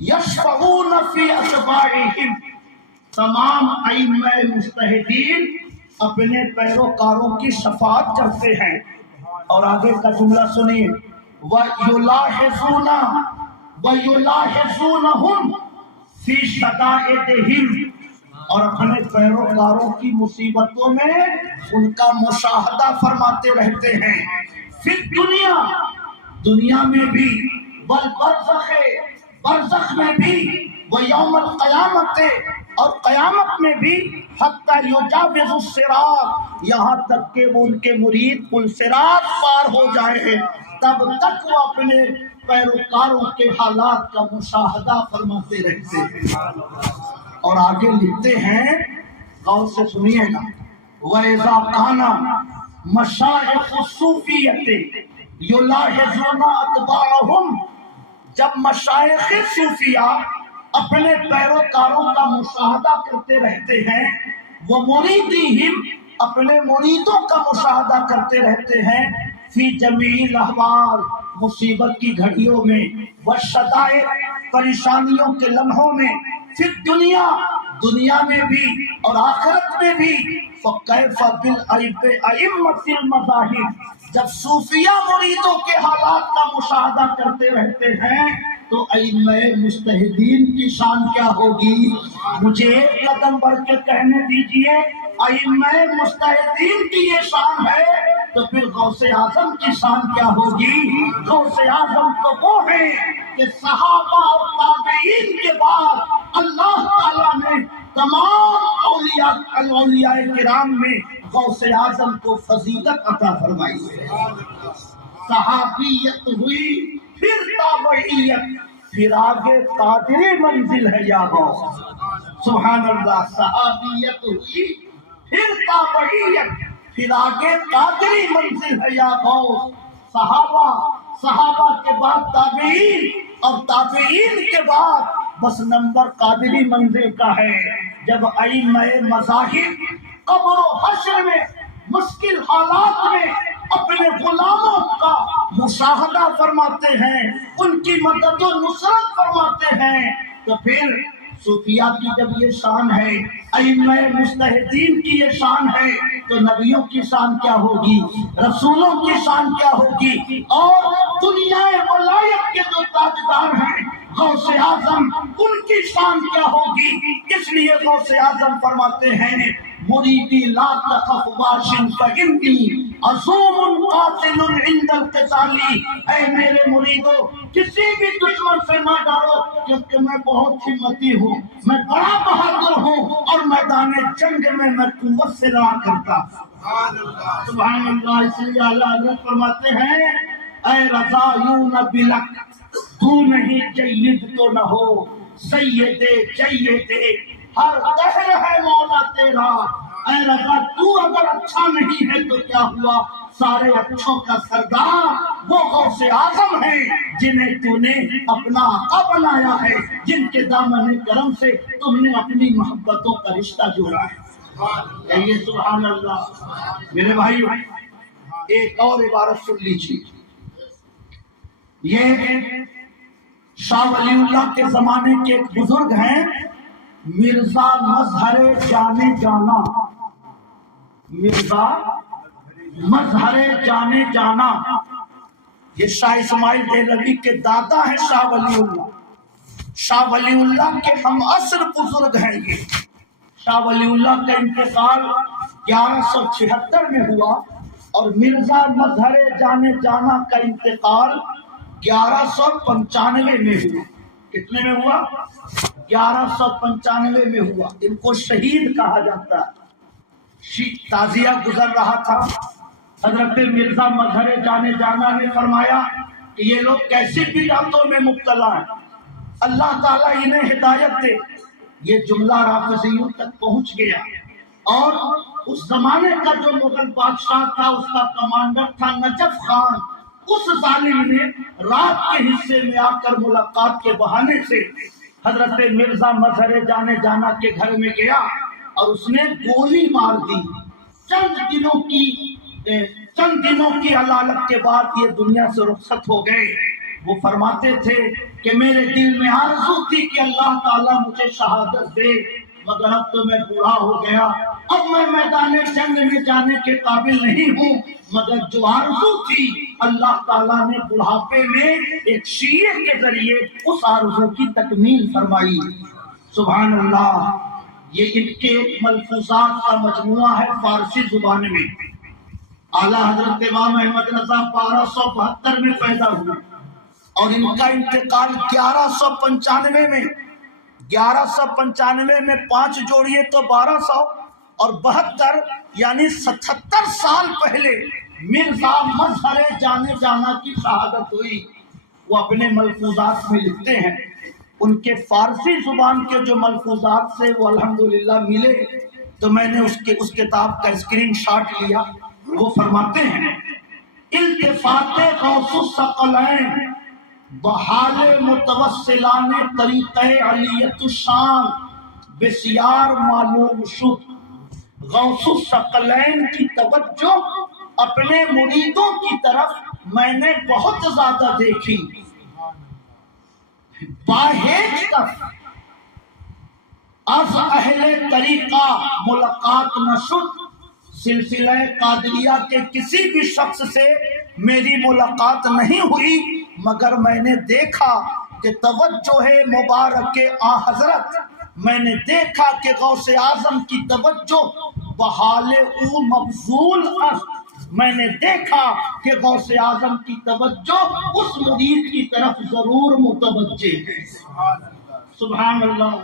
یشفعون فی اتباعہم، تمام ائمہ مجتہدین اپنے پیروکاروں کی شفاعت کرتے ہیں۔ اور آگے کا جملہ سنیے، وَيُلَاحِظُونَهُمْ فی شدائدہم، اور اپنے پیروکاروں کی مصیبتوں میں ان کا مشاہدہ فرماتے رہتے ہیں۔ فی دنیا، دنیا میں بھی، والبرزخ، برزخ میں بھی، ویوم القیامت، اور قیامت میں بھی، حتی یجاوز الصراط، یہاں تک کہ وہ ان کے مرید پل صراط پار ہو جائے، تب تک وہ اپنے پیروکاروں کے حالات کا مشاہدہ فرماتے رہتے ہیں۔ اور آگے لکھتے ہیں، غور سے سنیے گا، وَإِذَا كَانَ مَشَائِخُ الصُّوفِيَّةِ يُلَاحِظُونَ أَتْبَاعَهُمْ، جب مشائخ صوفیہ اپنے پیروکاروں کا مشاہدہ کرتے رہتے ہیں، وہ مریدیہم، اپنے مریدوں کا مشاہدہ کرتے رہتے ہیں، فی جمیع الاحوال، مصیبت کی گھڑیوں میں، والشدائد، پریشانیوں کے لمحوں میں، فی دنیا، دنیا میں بھی اور آخرت میں بھی، فکیف بالائمۃ المذاہب، جب صوفیہ مریدوں کے حالات کا مشاہدہ کرتے رہتے ہیں تو ائمہ مجتہدین کی شان کیا ہوگی؟ مجھے ایک قدم بڑھ کے کہنے دیجئے، ائمہ مجتہدین کی یہ شان ہے تو پھر غوث اعظم کی شان کیا ہوگی؟ غوث اعظم تو وہ ہے کہ صحابہ اور تابعین کے بعد اللہ تعالیٰ نے تمام اولیاء کرام میں غوث اعظم کو فضیلت عطا فرمائی ہے۔ صحابیت ہوئی، پھر تابعیت، پھر آگے قادری منزل ہے یا غوث۔ سبحان اللہ۔ صحابیت ہوئی، پھر تابعیت، پھر آگے قادری منزل ہے یا غوث۔ صحابہ کے بعد تابعین، اور تابعین کے بعد بس نمبر قادری منزل کا ہے۔ جب ائمہ مذاہب قبر و حشر میں مشکل حالات میں اپنے غلاموں کا مشاہدہ فرماتے ہیں، ان کی مدد و نصرت فرماتے ہیں، تو پھر صوفیہ کی جب یہ شان ہے، ائمہ مجتہدین کی یہ شان ہے، تو نبیوں کی شان کیا ہوگی؟ رسولوں کی شان کیا ہوگی؟ اور دنیا ولایت کے جو تاجدار ہیں غوث اعظم، ان کی شان کیا ہوگی؟ اس لیے غوث اعظم فرماتے ہیں، مریدی لا تخف واشن فإنی عصوم قاتل عند القتال، اے میرے مریدو کسی بھی دشمن سے نہ ڈرو، کیونکہ میں بہت ہمتی ہوں، میں بڑا بہادر ہوں، اور میدان جنگ میں قوت سے لڑا کرتا ہوں۔ سبحان اللہ۔ اس لیے اعلیٰ حضرت فرماتے ہیں اے رضا یوں نہ بلک، تو نہیں جید تو نہ ہو سید جید، ہر دہر ہے مولا تیرا، اے رضا تو اگر اچھا نہیں ہے تو کیا ہوا، سارے اچھوں کا سردار وہ غوث اعظم ہے جنہیں تو نے اپنا آقا بنایا ہے، جن کے دامن کرم سے تم نے اپنی محبتوں کا رشتہ جوڑا ہے۔ کہیے سبحان اللہ۔ میرے بھائیو ایک اور عبارت سن لیجیے، یہ شاہ ولی اللہ کے زمانے کے ایک بزرگ ہیں مرزا مظہر جانے جانا، مرزا مظہر جانے جانا، یہ شاہ اسماعیل دہلوی کے دادا ہیں شاہ ولی اللہ، شاہ ولی اللہ کے ہم عصر بزرگ ہیں یہ۔ شاہ ولی اللہ کا انتقال 1176 میں ہوا اور مرزا مظہر جانے جانا کا انتقال 1195 میں ہوا۔ کتنے میں ہوا؟ 1195 میں ہوا۔ ان کو شہید کہا جاتا ہے۔ تازیہ گزر رہا تھا، حضرت مرزا مظہر جانے جانا نے فرمایا کہ یہ لوگ کیسی بدعتوں میں مبتلا ہیں، اللہ تعالیٰ انہیں ہدایت دے۔ یہ جملہ رافضیوں تک پہنچ گیا، اور اس زمانے کا جو مغل بادشاہ تھا اس کا کمانڈر تھا نجف خان، اس ظالم نے رات کے حصے میں آ کر ملاقات کے بہانے سے حضرت مرزا مظہر جانے جانا کے گھر میں گیا اور اس نے گولی مار دی۔ چند دنوں کی علالت کے بعد یہ دنیا سے رخصت ہو گئے۔ وہ فرماتے تھے کہ میرے دل میں آرزو تھی کہ اللہ تعالیٰ مجھے شہادت دے، مگر اب تو میں بوڑھا ہو گیا، اب میں میدان جنگ میں جانے کے قابل نہیں ہوں، مگر جو آرزو تھی اللہ تعالیٰ نے بڑھاپے میں ایک شیعہ کے ذریعے اس آرزو کی تکمیل فرمائی۔ سبحان اللہ۔ یہ ان کے ملفوظات کا مجموعہ ہے فارسی زبان میں۔ اعلیٰ حضرت امام احمد رضا 1272 میں پیدا ہوئے اور ان کا انتقال 1195 میں۔ 1195 میں 5 جوڑیے تو 1200 اور 72 یعنی 77 سال پہلے مرزا مظہر جانے جانا کی شہادت ہوئی۔ وہ اپنے ملفوظات میں لکھتے ہیں، ان کے فارسی زبان کے جو ملفوظات سے وہ الحمدللہ ملے تو میں نے اس کتاب کا اسکرین شاٹ لیا۔ وہ فرماتے ہیں التفات غوث الثقلین بحال متوسلان طریق علیت الشان بسیار معلوم شد۔ غوث الثقلین کی توجہ اپنے مریدوں کی طرف میں نے بہت زیادہ دیکھی۔ باہیج تک از اہل طریقہ ملاقات نہ شد، سلسلہ قادریہ کے کسی بھی شخص سے میری ملاقات نہیں ہوئی، مگر میں نے دیکھا کہ توجہ مبارک آن حضرت، میں نے دیکھا کہ غوث اعظم کی توجہ بحال او مبذول است، میں نے دیکھا کہ غوث اعظم کی توجہ اس مرید کی طرف ضرور متوجہ ہے۔ سبحان اللہ۔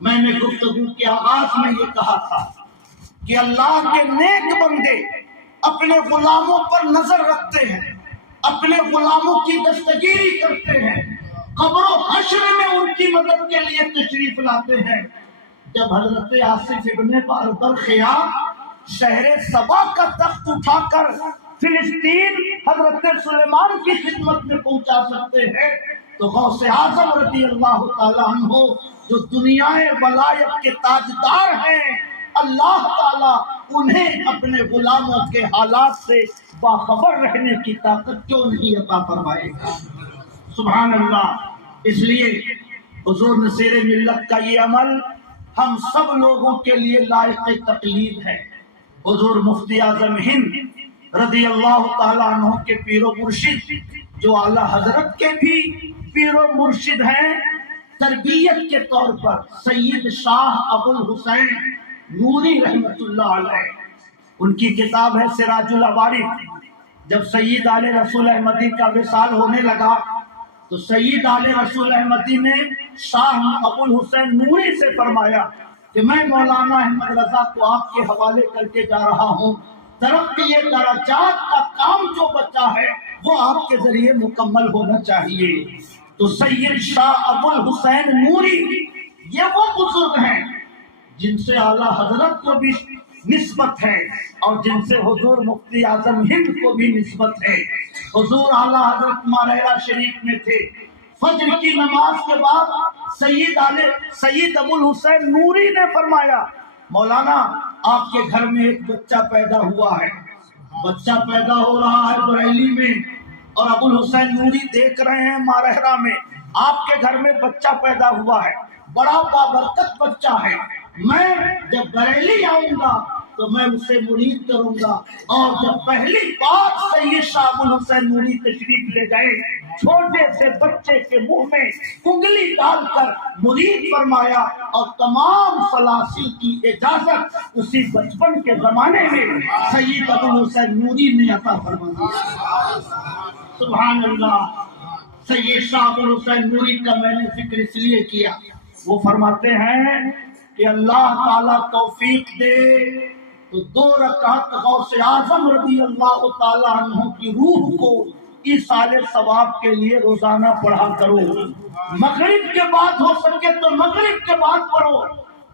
میں نے گفتگو کے آغاز میں یہ کہا تھا کہ اللہ کے نیک بندے اپنے غلاموں پر نظر رکھتے ہیں، اپنے غلاموں کی دستگیری کرتے ہیں، قبر و حشر میں ان کی مدد کے لیے تشریف لاتے ہیں۔ جب حضرت آصف ابن برخیا شہر سبا کا تخت اٹھا کر فلسطین حضرت سلیمان کی خدمت میں پہنچا سکتے ہیں تو غوث اعظم رضی اللہ تعالیٰ عنہ جو دنیا ولایت کے تاجدار ہیں، اللہ تعالیٰ انہیں اپنے غلاموں کے حالات سے باخبر رہنے کی طاقت کیوں نہیں عطا فرمائے گا؟ سبحان اللہ۔ اس لیے حضور نصیر ملت کا یہ عمل ہم سب لوگوں کے لیے لائق تقلید ہے۔ حضور مفتی اعظم ہند رضی اللہ تعالیٰ عنہ کے پیر و مرشد، جو اعلیٰ حضرت کے بھی پیر و مرشد ہیں، تربیت کے طور پر سید شاہ ابو الحسین نوری رحمت اللہ علیہ ان کی کتاب ہے سراج العوارف۔ جب سید آل رسول احمدی کا وصال ہونے لگا تو سید آل رسول احمدی نے شاہ ابو الحسین نوری سے فرمایا کہ میں مولانا احمد رضا کو آپ کے حوالے کر کے جا رہا ہوں، ترقی درجات کا کام جو بچا ہے وہ آپ کے ذریعے مکمل ہونا چاہیے۔ تو سید شاہ ابو الحسین نوری یہ وہ بزرگ ہیں جن سے اعلیٰ حضرت کو بھی نسبت ہے اور جن سے حضور مفتی اعظم ہند کو بھی نسبت ہے۔ حضور اعلیٰ حضرت ماریرا شریف میں تھے، فجر کی نماز کے بعد سید ابو الحسین نوری نے فرمایا مولانا آپ کے گھر میں ایک بچہ پیدا ہوا ہے، بچہ پیدا ہو رہا ہے بریلی میں، اور ابو الحسین نوری دیکھ رہے ہیں ماریرا میں آپ کے گھر میں بچہ پیدا ہوا ہے، بڑا بابرکت بچہ ہے، میں جب بریلی آؤں گا تو میں اسے مرید کروں گا۔ اور جب پہلی بار سید شاہ ابو الحسین نوری تشریف لے گئے، چھوٹے سے بچے کے منہ میں انگلی ڈال کر مرید فرمایا، اور تمام سلاسل کی اجازت اسی بچپن کے زمانے میں سید ابو الحسین نوری نے عطا فرما دی۔ سبحان اللہ۔ سید شاہ ابو الحسین نوری کا میں نے ذکر اس لیے کیا، وہ فرماتے ہیں کہ اللہ تعالیٰ توفیق دے تو 2 رکعت غوث اعظم رضی اللہ تعالیٰ عنہ کی روح کو ایصال ثواب کے لیے روزانہ پڑھا کرو۔ مغرب کے بعد ہو سکے تو مغرب کے بعد پڑھو،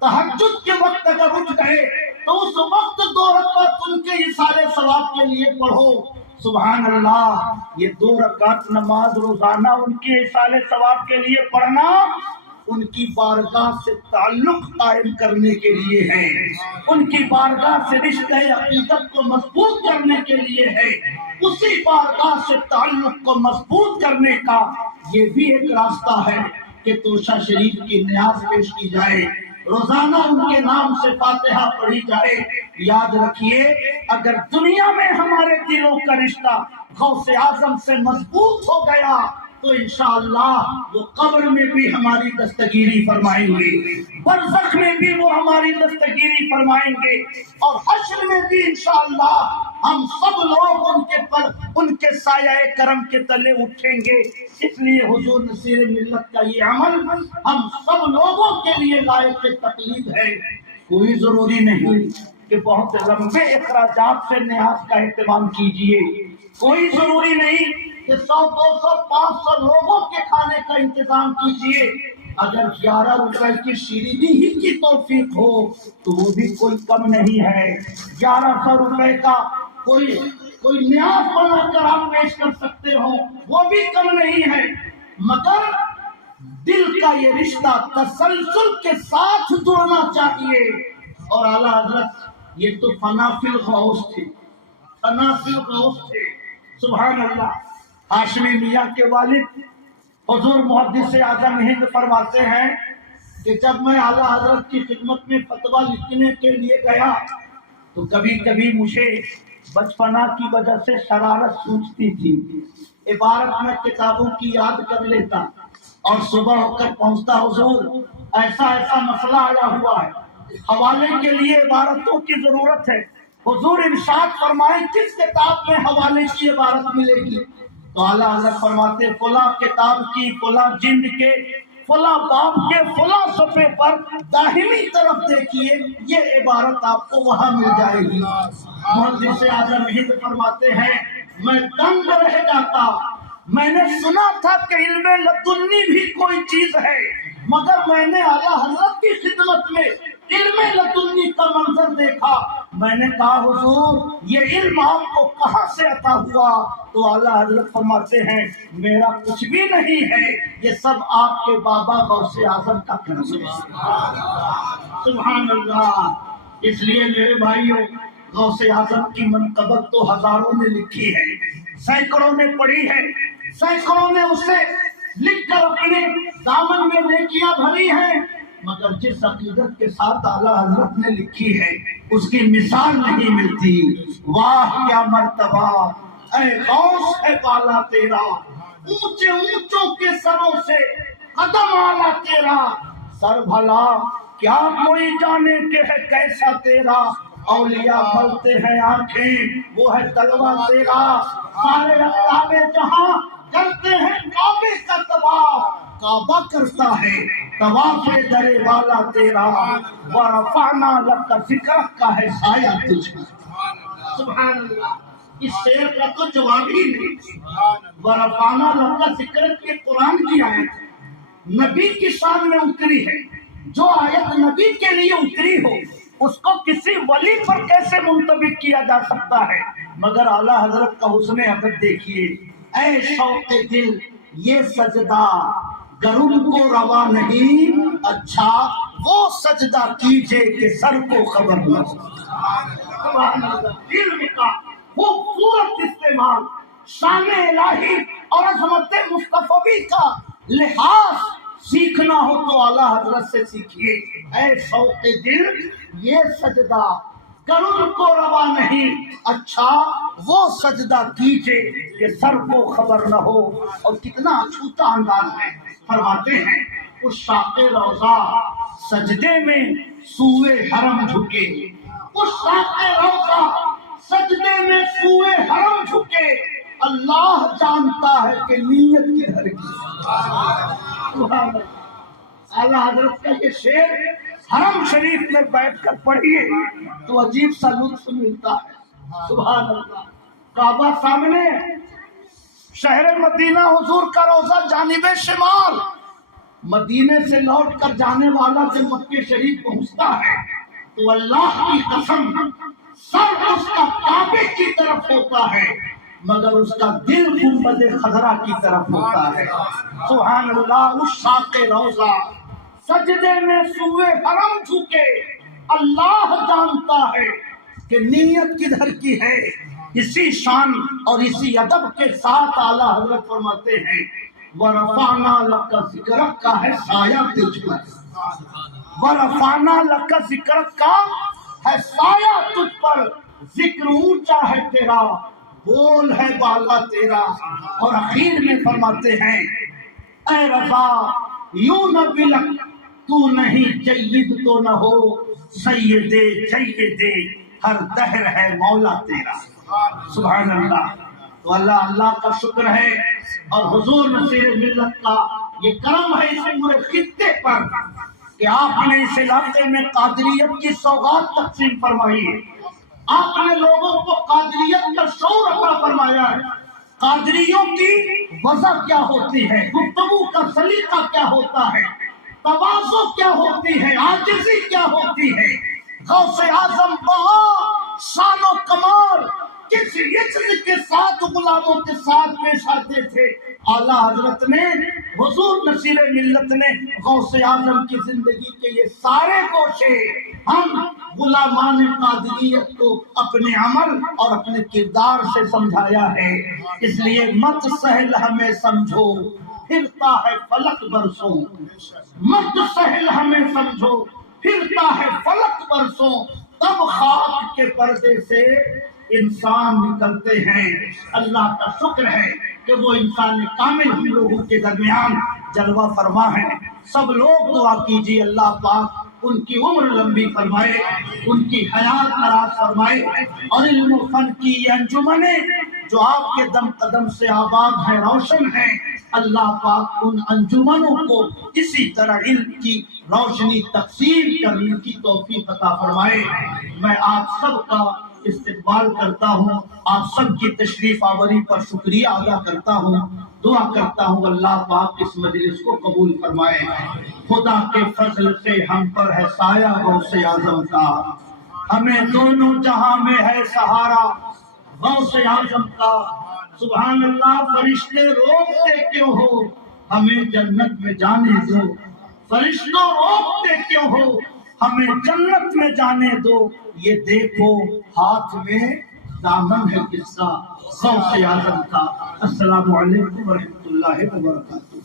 تہجد کے وقت اگر اٹھ گئے تو اس وقت 2 رکعت ان کے ایصال ثواب کے لیے پڑھو۔ سبحان اللہ۔ یہ 2 رکعت نماز روزانہ ان کے ایصال ثواب کے لیے پڑھنا ان کی بارگاہ سے تعلق قائم کرنے کے لیے ہے، ان کی بارگاہ سے رشتہ عقیدت کو مضبوط کرنے کے لیے ہے، اسی بارگاہ سے تعلق کو مضبوط کرنے کا یہ بھی ایک راستہ ہے کہ توشہ شریف کی نیاز پیش کی جائے، روزانہ ان کے نام سے فاتحہ پڑھی جائے۔ یاد رکھیے اگر دنیا میں ہمارے دلوں کا رشتہ غوث اعظم سے مضبوط ہو گیا تو انشاءاللہ وہ قبر میں بھی ہماری دستگیری فرمائیں گے، برزخ میں بھی وہ ہماری دستگیری فرمائیں گے، اور حشر میں بھی انشاءاللہ ہم سب لوگ ان کے سایہ کرم کے تلے اٹھیں گے۔ اس لیے حضور نصیر ملت کا یہ عمل ہم سب لوگوں کے لیے لائق تقلید ہے۔ کوئی ضروری نہیں کہ بہت لمبے اخراجات سے نیاز کا اہتمام کیجیے، کوئی ضروری نہیں کہ 100 200 500 لوگوں کے کھانے کا انتظام کیجیے۔ اگر 11 روپے کی شیرینی ہی کی توفیق ہو تو وہ بھی کوئی کم نہیں ہے۔ 1100 روپے کا کوئی نیاز بنا کر آپ پیش کر سکتے ہو، وہ بھی کم نہیں ہے، مگر دل کا یہ رشتہ تسلسل کے ساتھ جڑنا چاہیے۔ اور اعلیٰ حضرت یہ تو فنا فی الغوث تھے، فنا فی الغوث تھے۔ سبحان اللہ۔ ہاشمی میاں کے والد حضور محدث اعظم ہند فرماتے ہیں کہ جب میں اعلیٰ حضرت کی خدمت میں فتویٰ لکھنے کے لیے گیا تو کبھی کبھی مجھے بچپنا کی وجہ سے شرارت سوچتی تھی، عبارت میں کتابوں کی یاد کر لیتا اور صبح ہو کر پہنچتا حضور ایسا مسئلہ آیا ہوا ہے، حوالے کے لیے عبارتوں کی ضرورت ہے، حضور ارشاد فرمائے کس کتاب میں حوالے کی عبارت ملے گی؟ تو اعلیٰ حضرت فرماتے فلاں کتاب کی فلاں جلد کے فلاں باب کے فلاں صفحے پر داہنی طرف دیکھیے، یہ عبارت آپ کو وہاں مل جائے گی۔ محدث اعظم ہند فرماتے ہیں میں دنگ رہ جاتا، میں نے سنا تھا کہ علم لدنی بھی کوئی چیز ہے، مگر میں نے اعلیٰ حضرت کی خدمت میں علم لدنی کا منظر دیکھا، میں نے کہا حضور یہ علم آپ کو کہاں سے عطا ہوا؟ تو اعلیٰ حضرت فرماتے ہیں میرا کچھ بھی نہیں ہے، یہ سب آپ کے بابا غوث اعظم کا کرم ہے۔ سبحان اللہ۔ اس لیے میرے بھائیوں غوث اعظم کی منقبت تو ہزاروں نے لکھی ہے، سینکڑوں نے پڑھی ہے، سینکڑوں نے اسے لکھ کر اپنے دامن میں نیکیاں بھری ہیں، مگر جس عقیدت کے ساتھ اعلیٰ حضرت نے لکھی ہے اس کی مثال نہیں ملتی۔ واہ کیا مرتبہ اے غوث ہے بالا تیرا، اونچے اونچوں کے سروں سے قدم آلا تیرا، سر بھلا کیا کوئی جانے کہ ہے کیسا تیرا، اولیاء کھولتے ہیں آنکھیں وہ ہے تلوہ تیرا، سارے اقطاب جہاں کرتے ہیں کعبے کا طواف، کعبہ کرتا ہے طواف در والا تیرا، ورفعنا لک ذکرک کا ہے سایہ تجھ پر۔ سبحان اللہ، اس شعر کا تو جواب ہی نہیں۔ ورفعنا لک ذکرک کے قرآن کی آیت نبی کی شان میں اتری ہے، جو آیت نبی کے لیے اتری ہو اس کو کسی ولی پر کیسے منطبق کیا جا سکتا ہے؟ مگر اعلیٰ حضرت کا حسن ادب دیکھیے، اے شوق دل یہ سجدہ گر ان کو روا نہیں، اچھا وہ سجدہ کیجئے کہ سر کو خبر نہ ہو۔ سبحان اللہ، علم کا خوبصورت استعمال، شان الہی اور عظمت مصطفی کا لحاظ سیکھنا ہو تو اعلیٰ حضرت سے سیکھیے۔ اے شوق دل یہ سجدہ گر ان کو روا نہیں، اچھا وہ سجدہ کیجئے کہ سر کو خبر نہ ہو۔ اور کتنا چھوٹا انداز ہے، فرماتے ہیں اس شاق روضہ سجدے میں سوئے حرم جھکے، اس شاق روضہ سجدے میں سوئے حرم جھکے، اللہ جانتا ہے کہ نیت کدھر کی۔ اعلیٰ حضرت کا یہ شعر حرم شریف میں بیٹھ کر پڑھیے تو عجیب سا لطف ملتا ہے۔ سبحان اللہ، کعبہ سامنے، شہر مدینہ حضور کا روضہ جانب شمال، مدینے سے لوٹ کر جانے والا جب مکہ شریف پہنچتا ہے تو اللہ کی قسم سر اس کا کعبے کی طرف ہوتا ہے مگر اس کا دل گنبد خضرا کی طرف ہوتا ہے۔ سبحان اللہ، اس شاق روضہ سجدے میں سوئے حرم جھکے، اللہ جانتا ہے کہ نیت کدھر کی ہے۔ اسی شان اور اسی ادب کے ساتھ اعلیٰ حضرت فرماتے ہیں ورفعنا لک ذکرک کا ہے سایہ تجھ پر، ورفعنا لک ذکرک کا ہے سایہ تجھ پر، ذکر اونچا ہے تیرا، بول ہے بالا تیرا۔ اور اخیر میں فرماتے ہیں اے رضا یوں نہ بلک تو نہیں جید تو نہ ہو، سید جید ہر دہر ہے مولا تیرا۔ سبحان اللہ، تو اللہ کا شکر ہے اور حضور نصیر ملت کا یہ کرم ہے اس پورے خطے پر کہ آپ نے اس علاقے میں قادریت کی سوغات تقسیم فرمائی ہے، آپ نے لوگوں کو قادریت کا شعور عطا فرمایا ہے۔ قادریوں کی وضع کیا ہوتی ہے، گفتگو کا سلیقہ کیا ہوتا ہے، تواضع کیا ہوتی ہے، عاجزی کیا ہوتی ہے، غوث اعظم وہاں شان و کمال کس عجز کے ساتھ غلاموں کے ساتھ پیش آتے تھے۔ اعلیٰ حضرت نے، حضور نصیر ملت نے غوث اعظم کی زندگی کے یہ سارے گوشے ہم غلامان قادریت کو اپنے عمل اور اپنے کردار سے سمجھایا ہے۔ اس لیے مت سہل ہمیں سمجھو پھرتا ہے فلک برسوں، مت سہل ہمیں سمجھو پھرتا ہے فلک برسوں، تب خاک کے پردے سے انسان نکلتے ہیں۔ اللہ کا شکر ہے کہ وہ انسان کامل ہم لوگوں کے درمیان جلوہ فرما ہے۔ سب لوگ دعا کیجیے اللہ پاک ان کی عمر لمبی فرمائے، ان کی حیات دراز فرمائے، اور علم و فن کی یہ انجمنیں جو آپ کے دم قدم سے آباد ہیں، روشن ہیں، اللہ پاک ان انجمنوں کو اسی طرح علم کی روشنی تقسیم کرنے کی توفیق عطا فرمائے۔ میں آپ سب کا استقبال کرتا ہوں، آپ سب کی تشریف آوری پر شکریہ ادا کرتا ہوں، دعا کرتا ہوں اللہ پاک اس مجلس کو قبول فرمائے۔ خدا کے فضل سے ہم پر ہے سایہ غوث اعظم کا، ہمیں دونوں جہاں میں ہے سہارا غوث اعظم کا۔ سبحان اللہ، فرشتے روکتے کیوں ہو ہمیں جنت میں جانے دو، فرشتوں روکتے کیوں ہو ہمیں جنت میں جانے دو، یہ دیکھو ہاتھ میں دامن ہے کس کا، غوث اعظم کا۔ السلام علیکم ورحمۃ اللہ وبرکاتہ۔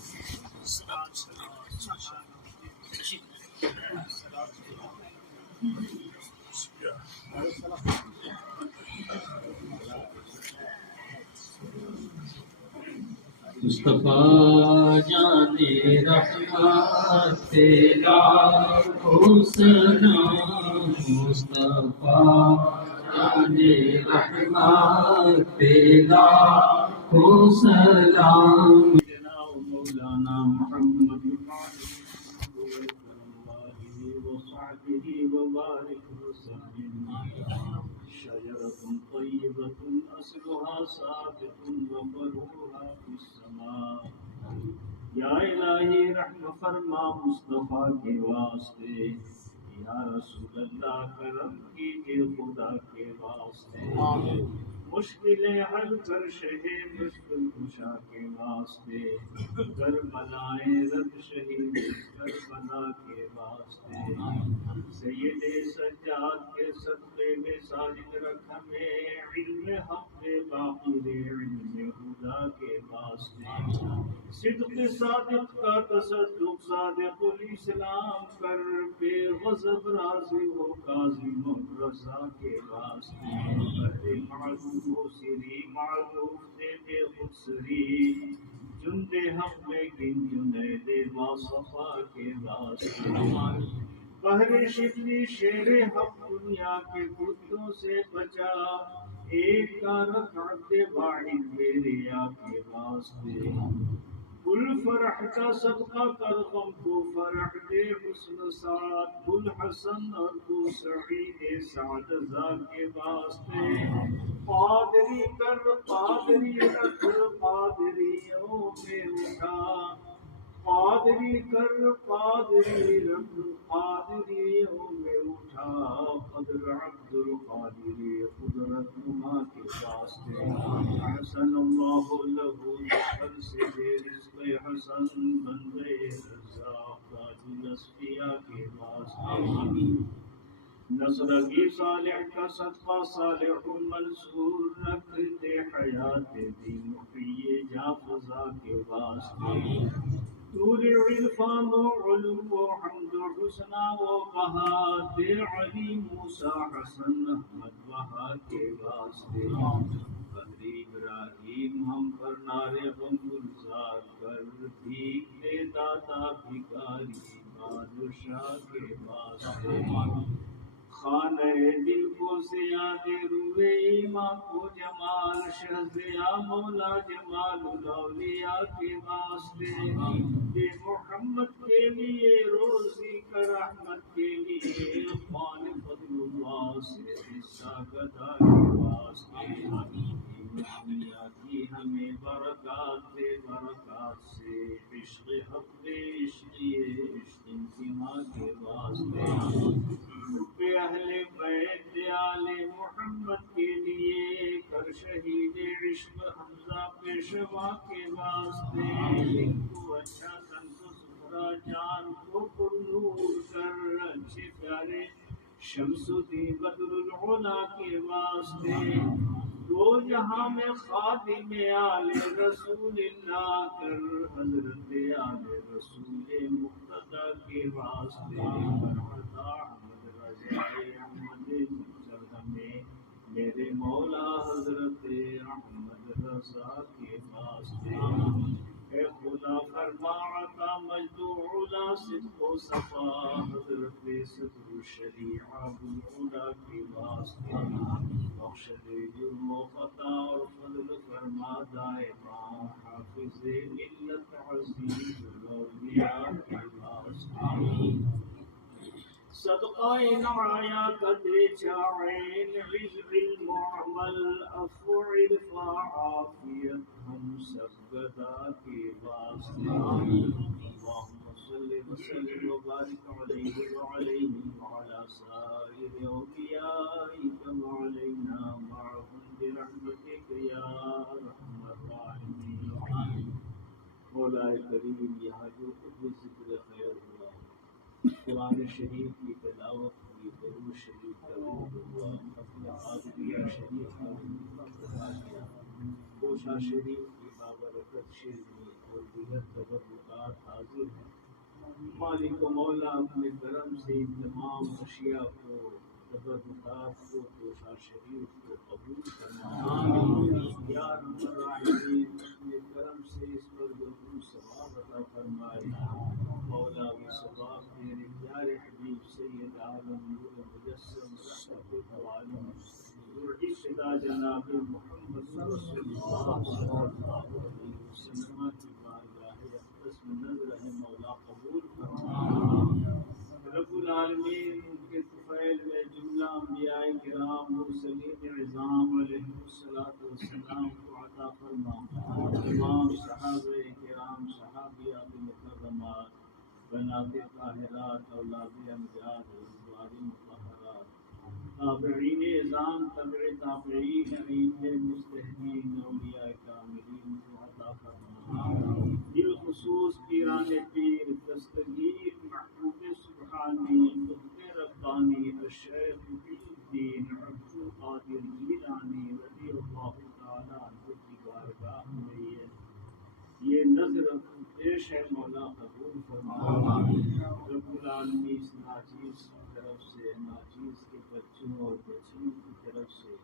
مصطفیٰ جان رحمت تیرا حسن مصطفیٰ جانے رحمت پیدا ہو سلام مولانا محمد وصحبه وبارك وسلم شجرة طيبة أصلها ثابت وفرعها في السماء یا الہی رحم فرما مصطفیٰ کے واسطے، یا رسول اللہ کرم کیجیے خدا کے واسطے، مشکلیں حل کر شہ مشکل کشا کے واسطے، کربلائیں رد شہید کربلا کے واسطے، سید سجاد کے صدقے میں ساجد رکھ ہمیں علم حق باقی علم خدا کے واسطے، صدق صادق کا تصدق صادق الاسلام کر، بے غضب راضی ہو کاظم رضا کے واسطے، بڑے معروف ہو سری معروف دے بے خود سری، جند حق میں گن جنید باصفا کے واسطے، بحر شبلی شیر حق دنیا کے کتوں سے بچا، ایک کا رکھ عبد واحد میرے کے واسطے، گل فرح کا صدقہ کر غم کو فرح دے حسن سعد، گل حسن اور کو سعید سعد زا کے واسطے، قادری کر قادری رکھ قادریوں میں اٹھا، قادری کر قادری رکھ قادریوں میں اٹھا، قدر عبد القادری قدرت نما کے واسطے، احسن اللہ لہو نصر سے دے رزق حسن بندے رزاق تاج الاسفیاء کے واسطے، نصر کی صالح کا صدقہ صالح منصور رکھ دے حیات دی محیی جا فضا کے واسطے، نور عرفان و علم و حمد و حسنہ و بہا دے علی موسیٰ حسن احمد وہا کے واسطے، قدری ابراہیم ہم پر نارے غم گلزار کر، بھیک دے داتا بھکاری بادشاہ کے واسطے، خانہ دل کو زیاد روئے ایمان کو جمال شہزیا مولا جمال الاولیاء کے واسطے، بے محمد کے لیے روزی کا رحمت کے لیے، خوان فضل اللہ سے حصہ گدا کے واسطے، دنیا کی ہمیں برکات دے برکات سے، عشق حق دے عشق انتما کے واسطے، اہل بیت آل محمد کے لیے کر شہید عشق حمزہ پیشوا کے واسطے، کو اچھا کن کو سفرا جان کو پر نور کر، اچھے پیارے شمس الدین بدر العلا کے واسطے، دو جہاں میں خادم آل رسول اللہ کر، حضرت آل رسول مقتدی کے واسطے، احمد میں میرے مولا حضرت احمد رضا کے واسطے، اے خدا فرما عطا مجد و علا صدق و صفا، حضرت صدر الشریعہ ابوالعلا کے واسطے، بخش دے جرم و خطا اور فضل فرما دائما، حافظ ملت عزیز الاولیاء کے واسطے، صدقہ نعایا قدر چاعین عزق المعمل، عفو عرفا عافیت ہم سب گدا کے واسطے، اللہم صلی وسلم وبارک علیہ وعلیہ وعلی سائر اولیائک وعلینا معهم برحمتک یا ارحم الراحمین، مولا کریم یہاں جو کچھ ذکر خیر ہوا، قرآن شریف کی تلاوت کی، درود شریف کا ورد ہوا، اپنے قادریہ شریف کا کیا، کوشا شریف کی بابرکت شیرنی اور دیگر تبرکات حاضر ہیں، مالک و مولا اپنے کرم سے ان تمام اشیاء کو تبرکات کو کوشا شریف کو قبول فرما، یا رب الراحمین اپنے کرم سے اس پر بالکل ثواب عطا فرمائے، مولا و ثواب تیرے پیارے حبیب سید العالم نور مجسم رحمت العالم حضور ابتدا جناب محمد رسول اللہ صلی اللہ علیہ وسلم کی بارگاہ اقدس میں نظر ہے مولا قبول فرما رب العالمین ان کے طفیل میں جملہ انبیاء کرام مرسلین عظام علیہ الصلوۃ والسلام کو عطا فرما تمام صحابہ کرام صحابیات مکرمات بنات طاہرات اولاد امجاد ازواج مطہرات تابعین اعظام تبع تابعین ائمہ مجتہدین اولیاء کاملین کو عطا فرما بالخصوص پیران پیر دستگیر محبوب سبحانی قطب ربانی الشیخ محی الدین عبد القادر جیلانی رضی اللہ تعالی عنہ کی بارگاہ میں یہ نظر پیش ہے مولا قبول فرما رب العالمین اس ناچیز کی طرف سے ناچیز کے بچوں اور بچیوں کی طرف سے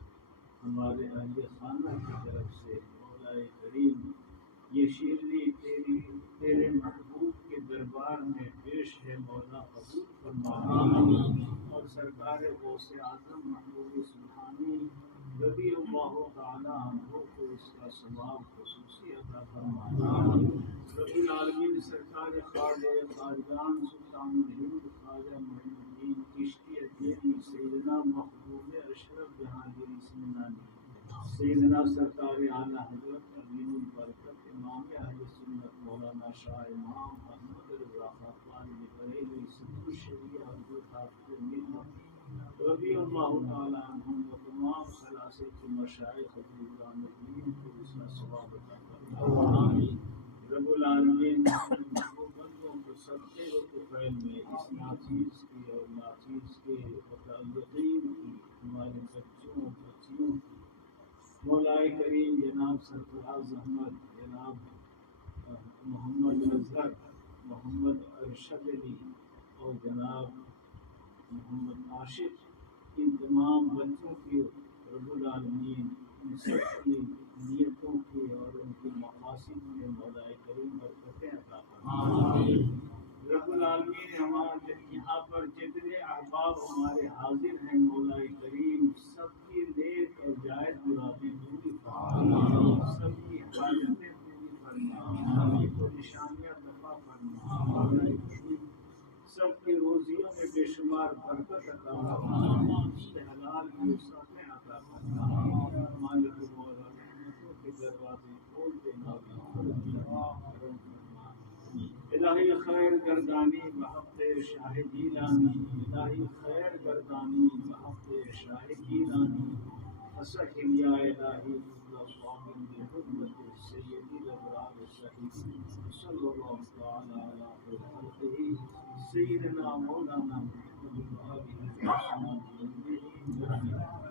ہمارے اہل خانہ کی طرف سے مولا کریم یہ شیرنی تیرے محبوب کے دربار میں پیش ہے مولا قبول فرما اور سرکار غوث اعظم محبوب سبحانی رضی اللہ تعالی عنہ کو اس کا ثواب خصوصی عطا فرما رب العالمین سرکار خواجہ خواجگان سلطان الہند خواجہ معین الدین چشتی اجمیری سیدنا محبوب اشرف جہانگیری سمنانی سیدنا سرکار اعلیٰ حضرت عظیم البرکت امام اہل سنت مولانا شاہ امام احمد رضا خان بریلوی صدر الشریعہ حضرت حافظ ملت رضی اللہ تعالی عنہم و تمام ثلاثت مشائخ حضران الدین کو اس کا ثواب عطا فرما رب العالمین محبوب بندوں کو صدقے و طفیل میں اس ناچیز کی اور ناچیز کے متعلقین کی ہمارے بچوں اور بچیوں کی مولا کریم جناب سرفراز احمد جناب محمد اظہر محمد ارشد علی اور جناب محمد عاشق ان تمام بچوں کی رب العالمین ان سب کی نیتوں کی اور ان کے مقاصد میں مولا کریم برکتیں عطا فرما رب العالمین ہمارے یہاں پر جتنے احباب ہمارے حاضر ہیں مولا کریم سب کی نیک اور جائز مرادیں پوری فرما سب کی حاجتیں پوری فرما پریشانیاں دفع فرما مولا کریم سب کی روزیوں میں بے شمار برکت عطا فرما حلال کی وسعتیں عطا فرما مالک مولا رحمتوں کے دروازے کھول دینا کرم فرما الہی خیر گردانی بحق شاہ جیلانی الہی خیر گردانی بحق شاہ جیلانی فسح یا الہی صوابن بحرمت سیدی الابرار الشہید صلی اللہ تعالی علی خیر خلقہ سیدنا مولانا محمد وآلہ وصحبہ اجمعین برحمتک